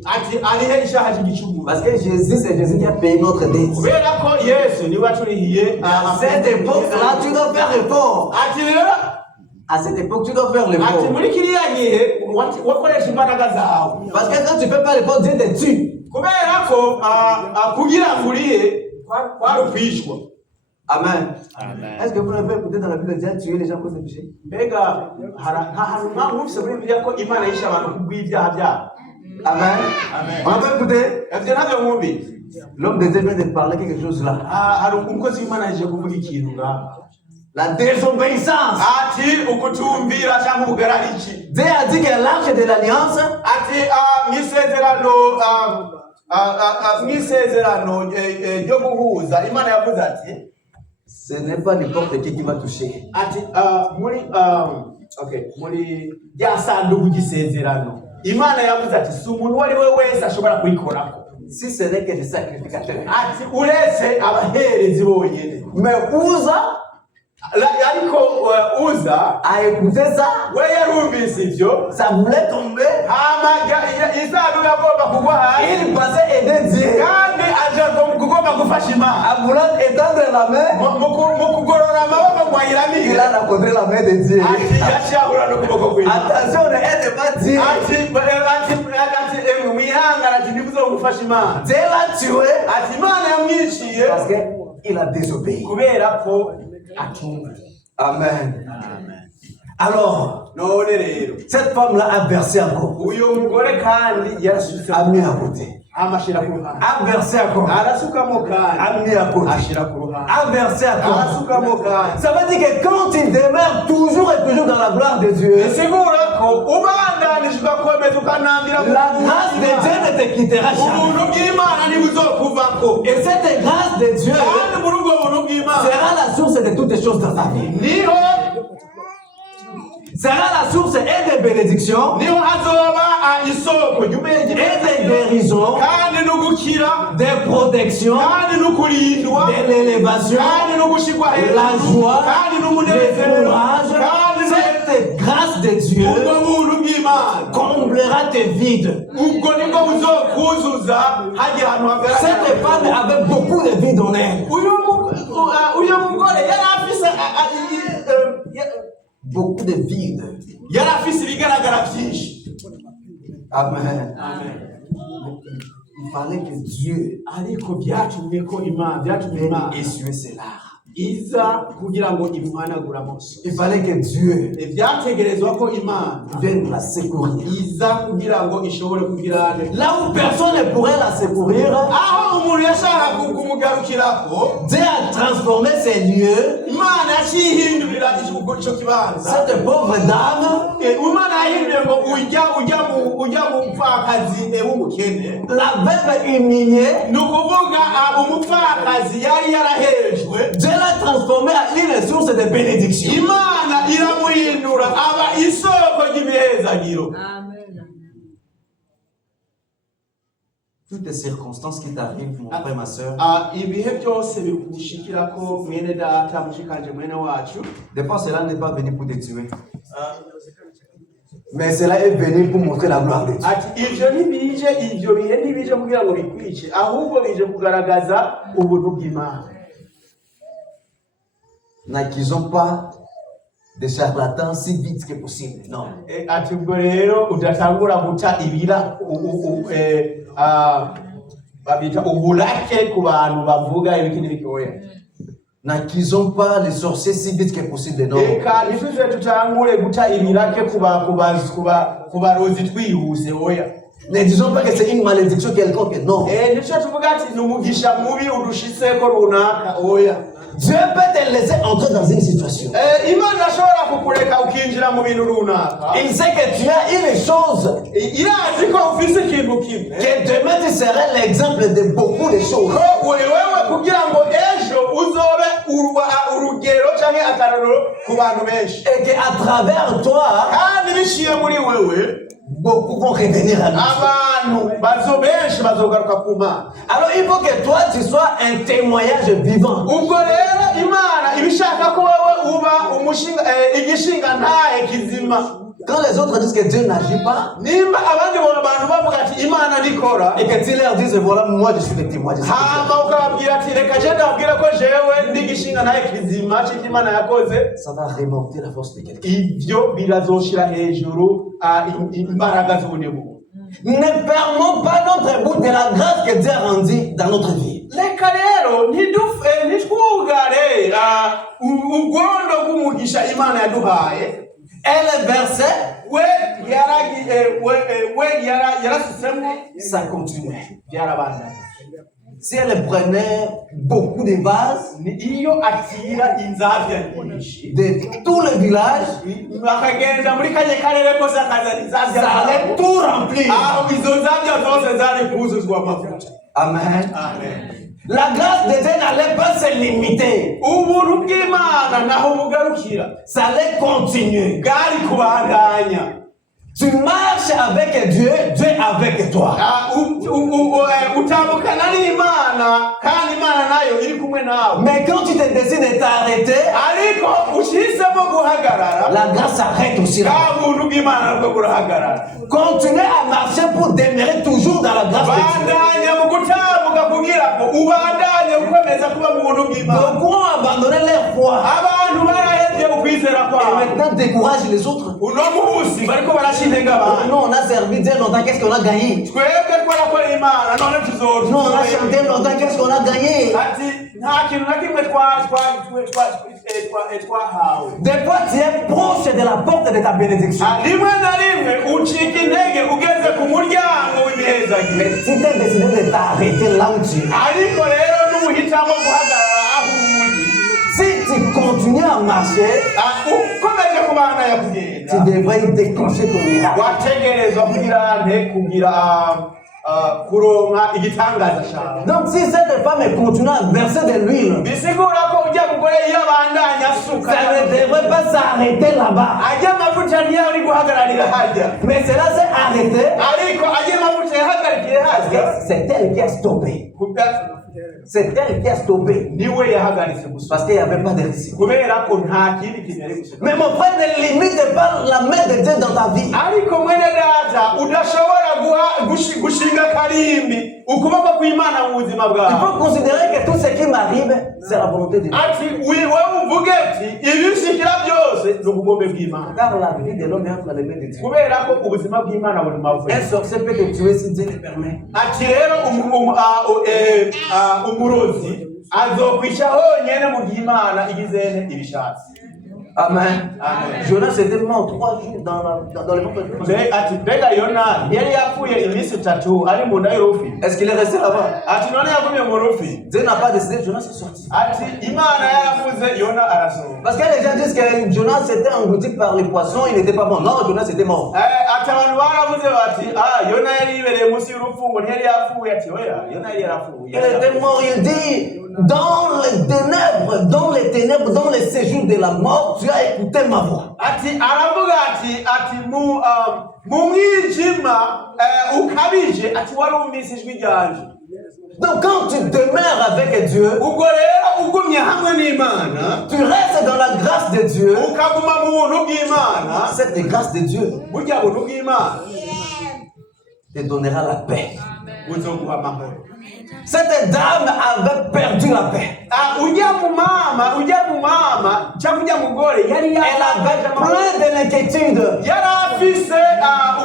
Parce que Jésus, c'est Jésus qui a payé notre dette. À cette époque-là, tu dois faire l'effort. À cette époque, tu dois faire l'effort. Parce que quand tu ne fais pas l'effort, Dieu te tue. Amen. Est-ce que vous n'avez pas écouté dans la Bible Dieu a tué les gens à cause des péchés? Amen. On n'a pas écouté? L'homme de Dieu vient de parler quelque chose là. La désobéissance. Dieu a dit que l'arche de l'alliance ce n'est pas n'importe qui va toucher. Si ce n'est que des sacrificateurs. Mais Uza a écouté ça. Ça voulait tomber. Il passait aider Dieu. En voulant étendre la main, il a rencontré la main de Dieu. Attention, ne aide pas Dieu. Dieu l'a tué parce qu'il a désobéi. Amen. Alors, cette femme-là a versé encore. A mis à côté. A versé encore. A mis à côté. A versé encore. Ça veut dire que quand il demeure toujours et toujours dans la gloire de Dieu, la grâce de Dieu ne te quittera jamais. Et cette grâce de Dieu sera la source de toutes les choses dans ta vie. Sera la source et des bénédictions, et des guérisons, des protections, de l'élévation, la joie, le courage. Cette grâce de Dieu comblera tes vides. Cette femme avait beaucoup de vides en elle. Beaucoup de vide. Amen. Il fallait que Dieu essuie ses larmes. Il fallait que Dieu vienne la secourir. Là où personne ne pourrait la secourir, Dieu a transformé ces lieux. Cette pauvre dame, la veuve humiliée, Dieu l'a transformé en une source de bénédiction. toutes les circonstances qui t'arrivent, mon frère, ma soeur, ibihe byose bikugushikirako mwene data mushikanje mwene wacu, des fois cela n'est pas venu pour te tuer. Mais cela est venu pour montrer la gloire de Dieu. ati ivyo ntibije, ivyo bihe ntibije kugira ngo bikwice, ahubwo bije kugaragaza ubuntu bw'Imana. N'accusons pas des charlatans si vite que possible. Non. Ati ubwo rero udatangura guta ibira babita ubulake ku bantu bavuga ibiki n'ibiki oya. N'accusons pas les sorciers si vite que possible. Non. Eka ntituze tutangure guta ibirake kubarozi twihuse oya. Ne disons pas que c'est une malédiction quelconque. Non. Nicyo tuvuga ati numugisha mubi udushitseko runaka oya. Dieu peut te laisser entrer dans une situation. Imana ashobora kukureka ukinjira mu bintu runaka. Il sait que tu as une chose. Irazi ko ufise ikintu kimwe. Que demain tu seras l'exemple de beaucoup de choses. Ko wewe kugira ngo ejo uzobe urugero canke akarorero ku bantu benshi. Et qu'à travers toi, kandi bishiye muri wewe, beaucoup vont revenir à nous. Abantu benshi bazogaruka ku Mana. Alors il faut que toi tu sois un témoignage vivant. Ubwo rero Imana ibishaka ko wewe uba igishinga ntahe kizima. Quand les autres disent que Dieu n'agit pas, nimba abandi bantu bavuga ati Imana ndikora, et que tu leur dises voilà moi je suis le témoin de ça. Hama ukababwira ati reka je ndabwira ko jewe ndigishinga ntahe kizima cy'ibyo Imana yakoze, Ça va remonter la force de quelqu'un. Ibyo birazoshira hejuru imbaraga z'ubunebwe. Ne perdons pas notre bout de la grâce que Dieu a rendue dans notre vie. Reka rero ntitwugare ubwondo bw'umugisha Imana yaduhaye. Et le verset, ça continue. Si elle prenait beaucoup de vases de tout le village, ça allait tout remplir. Amen. La grâce de Dieu n'allait pas se limiter. Ça allait continuer. Tu marches avec Dieu, Dieu avec toi. Mais quand tu te décides de t'arrêter, la grâce s'arrête aussi. Continue à marcher pour demeurer toujours dans la grâce de Dieu. Beaucoup ont abandonné leur foi. Et maintenant décourage les autres. Nous on a servi Dieu longtemps, qu'est-ce qu'on a gagné? Nous on a chanté longtemps, qu'est-ce qu'on a gagné? Des fois tu es proche de la porte de ta bénédiction. Mais si tu as décidé de t'arrêter là où tu es, si tu continues à marcher, tu devrais déclencher ton miracle. Donc si cette femme continue à verser de l'huile, ça ne devrait pas s'arrêter là-bas. Mais cela s'est arrêté. C'est elle qui a stoppé. C'est elle qui a stoppé. Parce qu'il n'y avait pas de risque. Mais mon frère, ne limite pas la main de Dieu dans ta vie. Il faut considérer que tout ce qui m'arrive, c'est la volonté de Dieu. Car la vie de l'homme est entre les mains de Dieu. Un sorcier peut te tuer si Dieu le permet. Amen. Jonas était mort 3 jours dans le ventre de Dieu. Est-ce qu'il est resté là-bas? Dieu n'a pas décidé, Jonas est sorti. Parce que les gens disent que Jonas était englouti par les poissons, il n'était pas bon. Non, Jonas était mort. Il était mort, il dit, dans les ténèbres, dans les séjours de la mort, tu as écouté ma voix. Ati aravuga ati mu mwijima ukabije ati warumvise ijwi ryanje. Donc quand tu demeures avec Dieu, Ubwo rero ugumye hamwe n'Imana, tu restes dans la grâce de Dieu. ukaguma mu buntu bw'Imana, Cette grâce de Dieu burya buntu bw'Imana te donnera la paix. buzoguha amahoro. Cette dame avait perdu la paix. Ujya mu mama cyangwa ujya mugore yari Elle avait plein de l'inquiétude. yari afise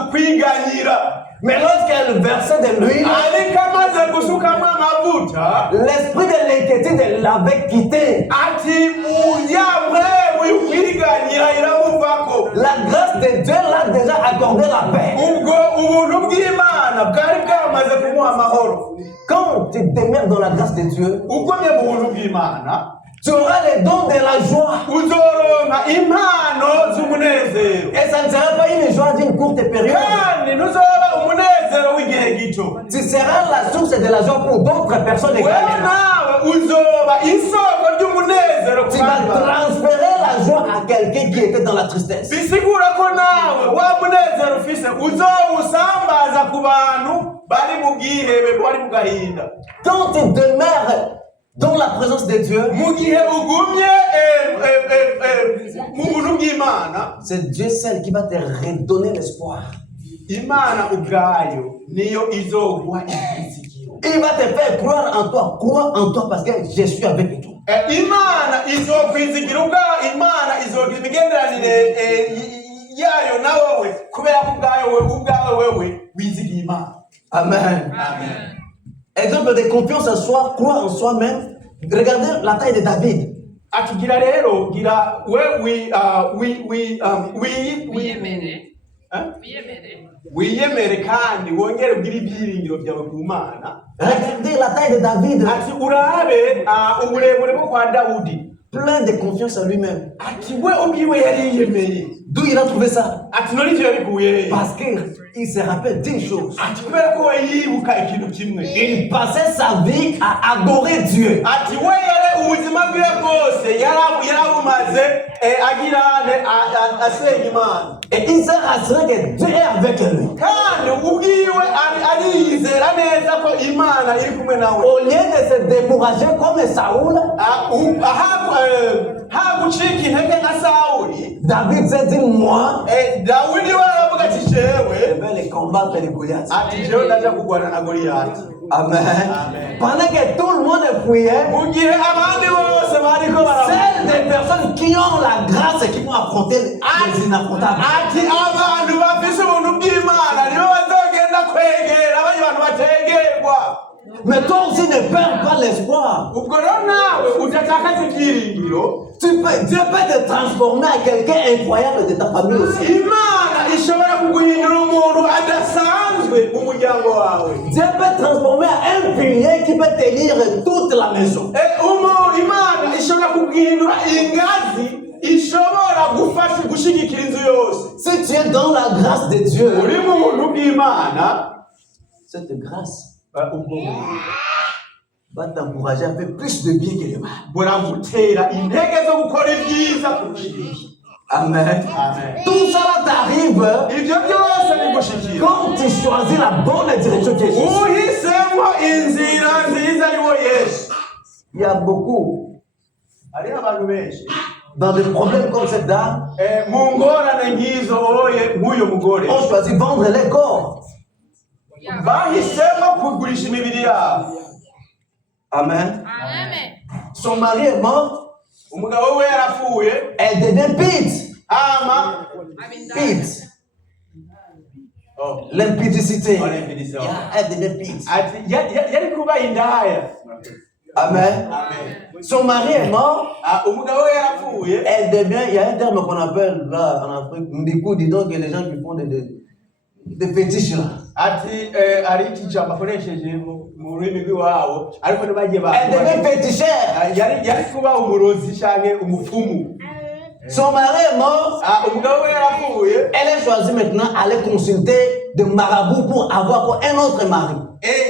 ukwiganyira. Mais lorsqu'elle versait de l'huile, ariko amaze gusukamo amavuta, l'esprit de l'inquiétude l'avait quitté. ati uryamwe wikwiganyira iramuvako. La grâce de Dieu l'a déjà accordé la paix. Ubwo ubuntu bw'Imana bwari bwamaze kumuha amahoro. Quand tu demeures dans la grâce de Dieu, ugomye mu buntu bw'Imana, tu auras les dons de la joie. uzoronka impano z'umunezero. Et ça ne sera pas une joie d'une courte période. kandi nuzoba umunezero w'igihe gito. Tu seras la source de la joie pour d'autres personnes wewe également. nawe uzoba isoko ry'umunezero ku Tu vas bandi bantu. transférer la joie à quelqu'un qui était dans la tristesse. bisigura ko nawe wa munezero ufise uzowusambaza ku bantu bari mu bwihebe bari mu gahinda. Quand tu demeures dans la présence de Dieu, mu gihe ugumye mu buntu bw'Imana, c'est Dieu seul qui va te redonner l'espoir. Imana ubwayo niyo izoguha ibyizigiro. Il va te faire croire en toi. Crois en toi parce que je suis avec toi. Imana izokwizigira ubwayo, Imana izogira imigenderanire yayo na wowe kubera ko ubwawe wewe wizigiye Imana. Amen. Amen. Exemple de confiance en soi, croire en soi-même. Regardez la taille de David. Ati gira rero gira wiyemere kandi wongere ugire ibyiringiro byawe ku Mana. Regardez la taille de David. Ati urabe uburebure bwo kwa Dawudi. Plein de confiance en lui-même. Ati we ubwiwe yariyemeye. D'où il a trouvé ça? Ati none ivyo yabikuye. Parce qu'il se rappelle d'une chose. Ati kubera ko we yibuka ikintu kimwe. Il passait sa vie à adorer Dieu. Ati we yare ubuzima bwiwe bwose yarabumaze agirane asenga Imana. Et il s'est rassuré que Dieu est avec lui. Kandi ubwiwe ariyizera neza ko Imana iri kumwe nawe. Au lieu de se décourager comme Saoul, hagucika intege nka Sawuli, David s'est dit, moi, Dawidi we aravuga ati je jewe vais les combattre les Goliaths. ati jewe ndaja kurwana na Goliyati. Amen. Amen. Pendant que tout le monde fuyait, Mu gihe abandi bose bariko seules des personnes qui ont la grâce et qui vont affronter les inaffrontables. ati abantu bafise ubuntu bw'Imana nibo bazogenda kwegera abandi bantu bategerwa. Mais toi aussi ne perds pas l'espoir. Ubwo rero nawe udatakaza ibyiringiro. Dieu peut te transformer à quelqu'un incroyable de ta famille aussi. Imana ishobora kuguhindura umuntu adasanzwe mu muryango wawe. Dieu peut transformer à un pilier qui peut tenir toute la maison. Imana ishobora kuguhindura ingazi ishobora gufasha gushigikira inzu yose. Si tu es dans la grâce de Dieu, Uri mu buntu bw'Imana, cette grâce va t'encourager à faire plus de bien que de mal. buragutera intege zo gukora ibyiza kurusha ibibi. Amen. Amen. Tout ça t'arrive Ibyo byose bigushikira quand tu choisis la bonne direction qui est Jésus. uhisemo inzira nziza ariwo Yesu. Il y a beaucoup Hariho abantu benshi dans des problèmes comme cette dame, mu ngorane nk'izo oye nk'uyo mugore ont choisi de vendre les corps. bahisemo kugurisha imibiri yabo. Amen. Son mari est mort, Umugabo we yarapfuye, elle devient pite. ama Pite. L'impudicité. Elle devient pite. ati yari kuba indaya. Amen. Amen. Son mari est mort, Umugabo we yarapfuye, elle devient, il y a un terme qu'on appelle là en Afrique, Mbiku, dis donc, il y a des gens qui font des fétiches là. ati ari ikijambo akoresheje mu rurimi rw'iwabo ariko ntibagiye Elle devient fétichère. yari kuba umurozi canke umupfumu. Son mari est mort. umugabo we yarapfuye. Elle a choisi maintenant d'aller consulter de marabout pour avoir un autre mari.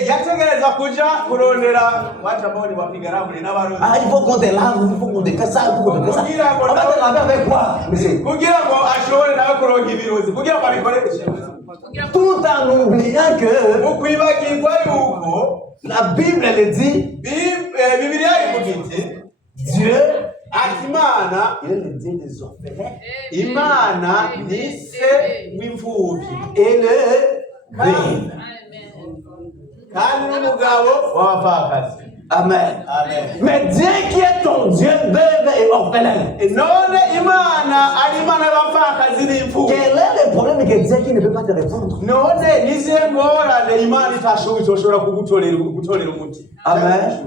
Yategereza kuja kurondera watu ambao ni wapiga ramli na barozi. Il faut qu'on te lave, il faut qu'on te fasse ça, il faut qu'on te fasse ça. On va te laver avec quoi, monsieur? Kugira ngo ashobore nawe kuronka ibirozi. Kugira ngo abikoreshe. Tout en oubliant que Ukwibagirwa yuko la Bible le dit, Bibiliya ivuga iti Dieu, Imana, il est le Dieu des orphelins Imana ni se w'imfubyi. et le veuve. Kandi n'umugabo w'abapfakazi. Amen. Amen. Mais Dieu qui est ton Dieu, veuve et orphelin. None Imana ari Imana y'abapfakazi n'imfubyi. Quel est le problème que Dieu qui ne peut pas te répondre? None nizihe ngorane Imana itoshobora kugutorera umuti. Amen.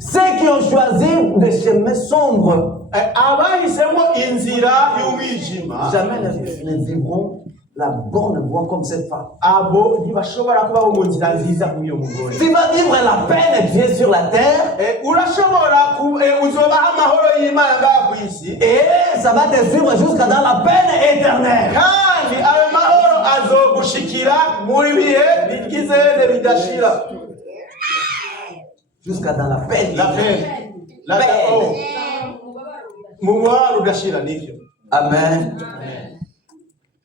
Ceux qui ont choisi des chemins sombres, abahisemo inzira y'umwijima jamais ne vivront la bonne voie comme cette femme. abo ntibashobora kubaho mu nzira nziza nk'uyo mugore. Tu vas vivre la paix de Dieu sur la terre. Urashobora uzobaho amahoro y'Imana ngaha ku isi, Et ça va te suivre jusqu'à dans la peine éternelle. kandi ayo mahoro azogushikira muri bihe bigizene bidashira. Jusqu'à dans la peine. La peine. La peine. Mu mubabaro udashira nivyo. Amen.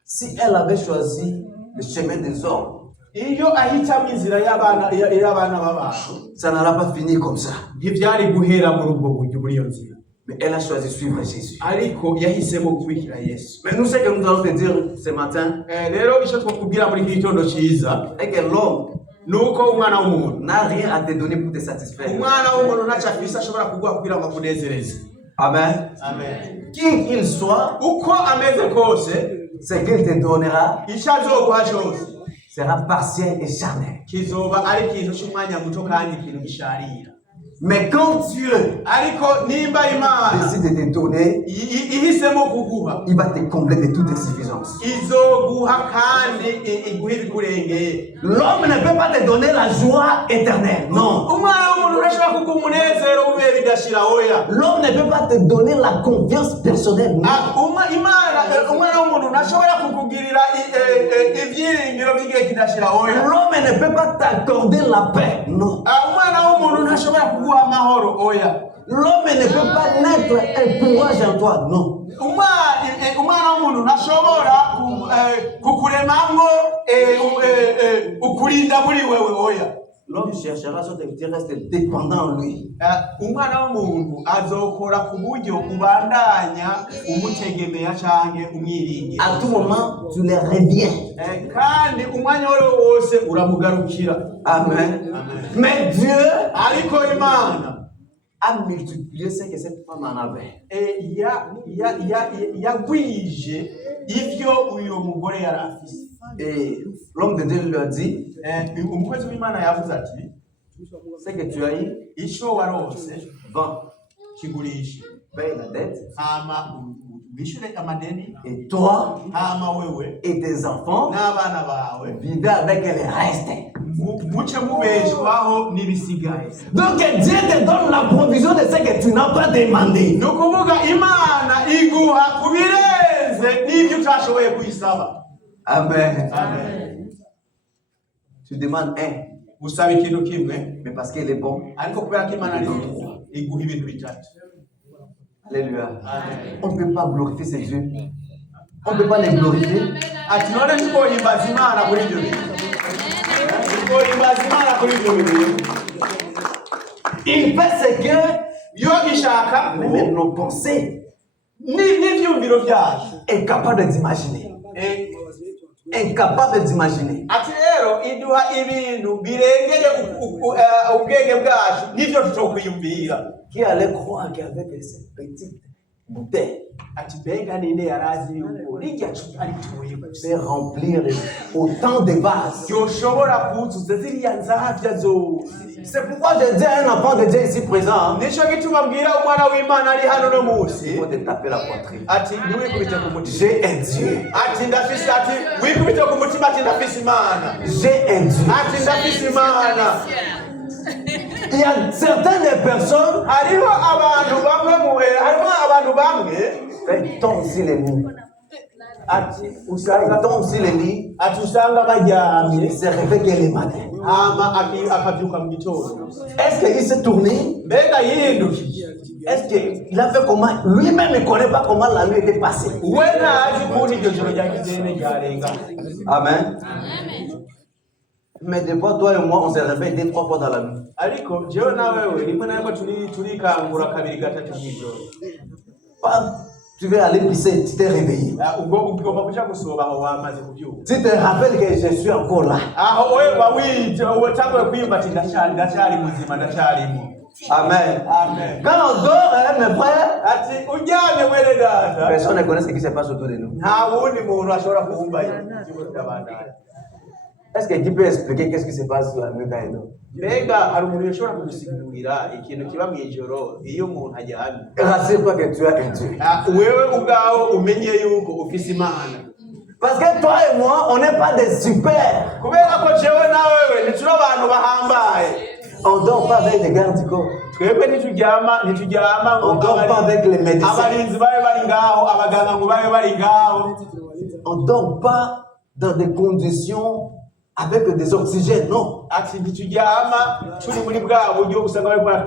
Si elle avait choisi le chemin des hommes, Iyo ahitamo inzira y'abana b'abantu, ça n'allait pas finir comme ça. ntivyari guhera muri ubwo buryo muri iyo nzira. Mais elle a choisi de suivre Jésus. Ariko yahisemo gukurikira Yesu. Mais nous, ce que nous allons te dire ce matin, Rero icyo twakubwira muri iki gitondo cyiza est que l'homme nuko umwana w'umuntu, n'a rien à te donner pour te satisfaire. umwana w'umuntu ntacyo afise ashobora kuguha kugira ngo akunezereze. Amen. Amen. Qui qu'il soit, Uko ameze kose, ce qu'il te donnera icyo azoguha cyose sera partiel et charnel. kizoba ari ikintu cy'umwanya muto kandi ikintu gisharira. Mais quand Dieu Ariko nimba Imana décide de te donner, ihisemo kuguha, il va te combler de toutes tes suffisances. izoguha kandi iguha ibikurengeye. L'homme ne peut pas te donner la joie éternelle. Non. Umwana w'umuntu ntashobora kuguha umunezero w'ibihe bidashira. Oya. L'homme ne peut pas te donner la confiance personnelle. Non. Umwana w'umuntu ntashobora kukugirira ibyiringiro by'igihe kidashira. Oya. L'homme ne peut pas t'accorder la paix. Non. Umwana w'umuntu ntashobora kuguha amahoro. Oya. L'homme ne peut pas naître un courage en toi. Non. Umwana w'umuntu ntashobora kukuremamwo ukurinda muri wewe. Oya. L'homme cherchera ce que tu restes dépendant en lui. Umwana w'umuntu azokora ku buryo ubandanya umutegemea canke umwiringira. À tout moment, tu les reviens. Kandi umwanya wose uramugarukira. Amen. Mais Dieu Ariko Imana a multiplié ce que cette femme en avait. yagwije ivyo uyo mugore yari afise. Et l'homme de Dieu lui a dit, Umukozi w'Imana yavuze ati, ce que tu as eu, ico warose vends, kigurishe, paye la dette, hama wishure amadeni, et toi hama wewe et tes enfants n'abana bawe vivez avec les restes. muce mubeshwaho n'ibisigaye. Donc Dieu te donne la provision de ce que tu n'as pas demandé. Ni ukuvuga Imana iguha ku birenze n'ibyo utashoboye kuyisaba. Amen. Amen. Tu demandes un, Usaba ikintu kimwe, mais parce qu'il est bon. ariko kubera ko Imana ari iguha ibintu bitatu. Alléluia. Amen. On ne peut pas glorifier ces dieux. On ne peut pas les glorifier. Ati none twohimbaza Imana kuri ibyo bintu. Twohimbaza Imana kuri ibyo bintu. Il fait ce que Yo ishaka même nos pensées n'ivyumviro vyacu. est capable d'imaginer. Incapable d'imaginer. Ati rero iduha ibintu birengeye ubwenge bwacu n'ivyo tutokwiyumvira. Qui allait croire qu'avec cette petite bouteille, Ati mbega ninde yarazi yuko rirya cupa ritoye gusa c'est remplir autant de vases. yoshobora kuzuza ziriya nzavya zose. C'est pourquoi je dis à un enfant de Dieu ici présent, Nico gituma mbwira umwana w'Imana ari hano no il munsi, faut te taper la poitrine. ati ntiwikubite ku mutima. J'ai un Dieu. Ati ndafise, ati wikubite ku mutima, ati ndafise Imana. J'ai un Dieu. Ati ndafise Imana. Il y a certaines personnes, Hariho abantu bamwe il tombe sur les lits. ati Il usanga tombe sur les lits. ati usanga baryamye Il se réveille que le matin. hama akabyuka mu gitondo. Est-ce qu'il s'est tourné? Mbega yihindukiye, Est-ce qu'il a fait comment? Lui-même ne connaît pas comment la nuit était passée. we ntazi ukuntu iryo joro ryagize ryarenga. Amen. Mais des fois, toi et moi, on se réveille 2-3 fois dans la nuit. Ariko jewe na wewe rimwe na rimwe turikangura kabiri gatatu mw'ijoro. Tu veux aller pisser, tu t'es réveillé. Ubwo ugomba kuja gusoba aho wamaze kubyuka. Tu te rappelles que je suis encore là. Aho wewe wawije uwo tanguye kwimba ati ndacyari muzima ndacyarimo. Amen. Amen. Quand on dort, mes frères, Ati uryamye mwene data, personne ne connaît ce qui se passe autour de nous. nta wundi muntu ashobora kumva ikigo cy'abandanya. Est-ce que tu peux expliquer qu'est-ce qui se passe sur la nuit quand il dort? Mbega hari umuntu ushobora kudusigurira ikintu kiba mw'ijoro iyo umuntu aryamye? Rassure-toi que tu as un Dieu. Wewe ubwawe umenye yuko ufise Imana. Parce que toi et moi, on n'est pas des super. Kubera ko jewe na wewe ntituri abantu bahambaye. On ne dort pas avec des gardes du corps. Twebwe ntituryama On ne dort pas avec les médecins. abarinzi babe bari ngaho, abaganga ngo babe bari ngaho. On ne dort pas dans des conditions avec des oxygènes, non. Ati ntituryama turi muri bwa buryo usanga bari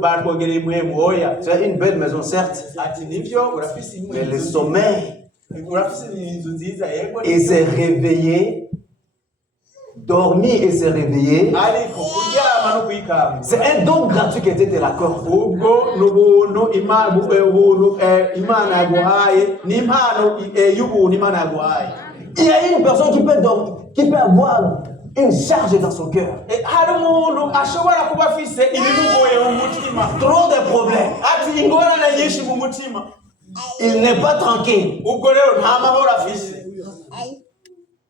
batwogereye impwemu oya. Tu as une belle maison, certes, Ati nivyo urafise mais le sommeil, urafise inzu nziza yego. et se réveiller, dormir et se réveiller, Ariko kuryama no kwikanga c'est un don gratuit que Dieu te l'accorde. ubwo n'ubuntu Imana yaguhaye, n'impano y'ubuntu Imana yaguhaye. Il y a une personne qui peut avoir une charge dans son cœur. Hari umuntu ashobora kuba afise ibimugoye mu mutima, Trop de problèmes. ati ingorane nyinshi mu mutima, Il n'est pas tranquille. ubwo rero nta mahoro afise,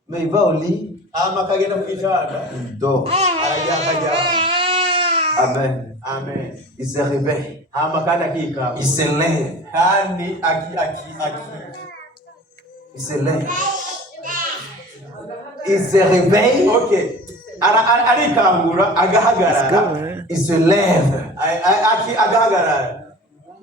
Mais il va au lit, hama akagenda mu gitanda il dort. arajya. Amen. Amen. Il se réveille. Hama kandi akikanga Il se lève. kandi Il se lève. Il se réveille. okay, arikangura agahagarara, Il se lève. agahagarara.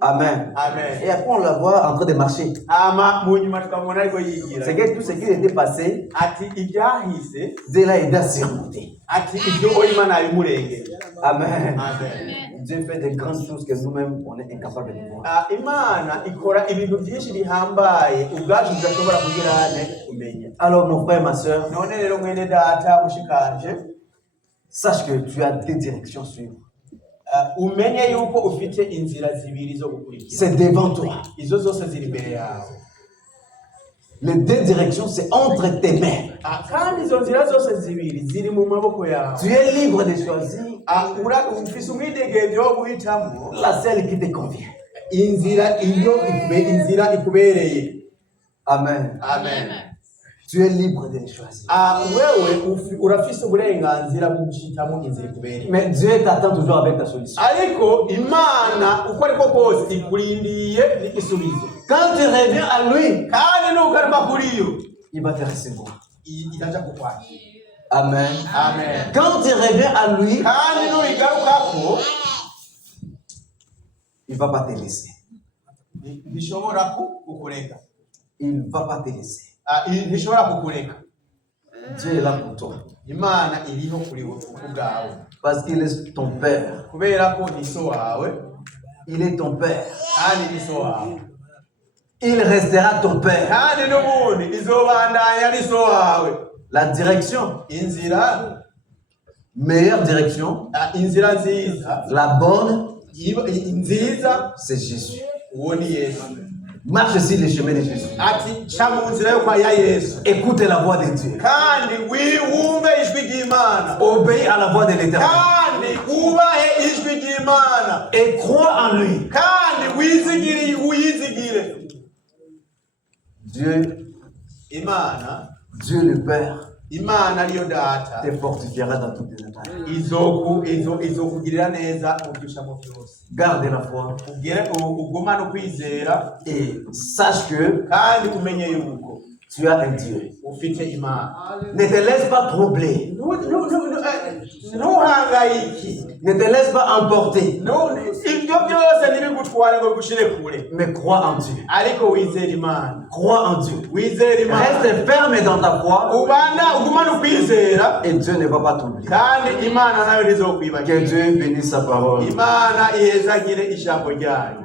Amen. Amen. Et après, on la voit en train de marcher. Hama mu nyuma tukamubona ariko yigira. C'est que tout ce qui était passé, Ati ibyahise, Dieu l'a aidé à surmonter. ati ibyo Imana yabimurengeye. Amen. Amen. Dieu fait des grandes choses que nous-mêmes, on est incapables de voir. Imana ikora ibintu byinshi bihambaye ubwacu tudashobora kugira kumenya. Alors, mon frère, ma soeur, None rero mwene data mushikanje, sache que tu as deux directions à suivre. umenye yuko ufite inzira zibiri zo gukurikira. C'est devant toi. Izo zose ziri imbere yawe. Les deux directions, c'est entre tes mains. Kandi izo nzira zose zibiri ziri mu maboko yawe. Tu es libre de choisir Ufise umwidegemvyo wo guhitamo la celle qui te convient. inzira ikubereye. Amen. Amen. Tu es libre de les choisir. Wewe urafise uburenganzira bwo guhitamo inzira ikubereye. Mais Dieu t'attend toujours avec ta solution. Ariko Imana uko ariko kose ikurindiye n'igisubizo. Quand tu reviens à lui, Kandi nugaruka kuri yo il va te recevoir. itaja kukwakira. Amen. Amen. Quand tu reviens à lui, Kandi nuyigarukako il ne va pas te laisser. ntishobora kukureka. Il ne va pas te laisser. Ntishobora kukureka. Dieu est là pour toi. Imana iriho kuri wowe ubwawe. Parce qu'il est ton père. Kubera ko ni so wawe, Il est ton père. kandi ni so wawe. Il restera ton père. Kandi n'ubundi izobandanya ari so wawe. La direction, Inzira, meilleure direction, inzira nziza, la bonne, nziza, c'est Jésus. uwo ni Yesu. Marche sur le chemin de Jésus. Ati ca mu nzira yo kwa ya Yesu. Écoute la voix de Dieu. Kandi wumve ijwi ry'Imana. Obéis à la voix de l'Éternel. Kandi wubahe ijwi ry'Imana. Et crois en lui. Kandi uyizigire. Dieu, Dieu le Père, Imana ariyo data te fortifiera dans toutes tes attaques. izokugirira neza mu byishamo byose. Garde la foi Ugumane ukwizera et sache que kandi umenye yuko Tu as un Dieu. ufite imana. Ne te laisse pas troubler. Ntuhangayiki. Ne te laisse pas emporter. Ibyo byose ntibigutware ngo bigushire kure. Mais crois en Dieu. Ariko wizera imana. Crois en Dieu. Wizera imana. Reste ferme dans ta foi. Ugumane ukwizera. Et Dieu ne va pas t'oublier. Kandi imana nayo Que ntizokwibagira. Dieu bénisse sa parole. Imana ihezagire ijambo ryayo.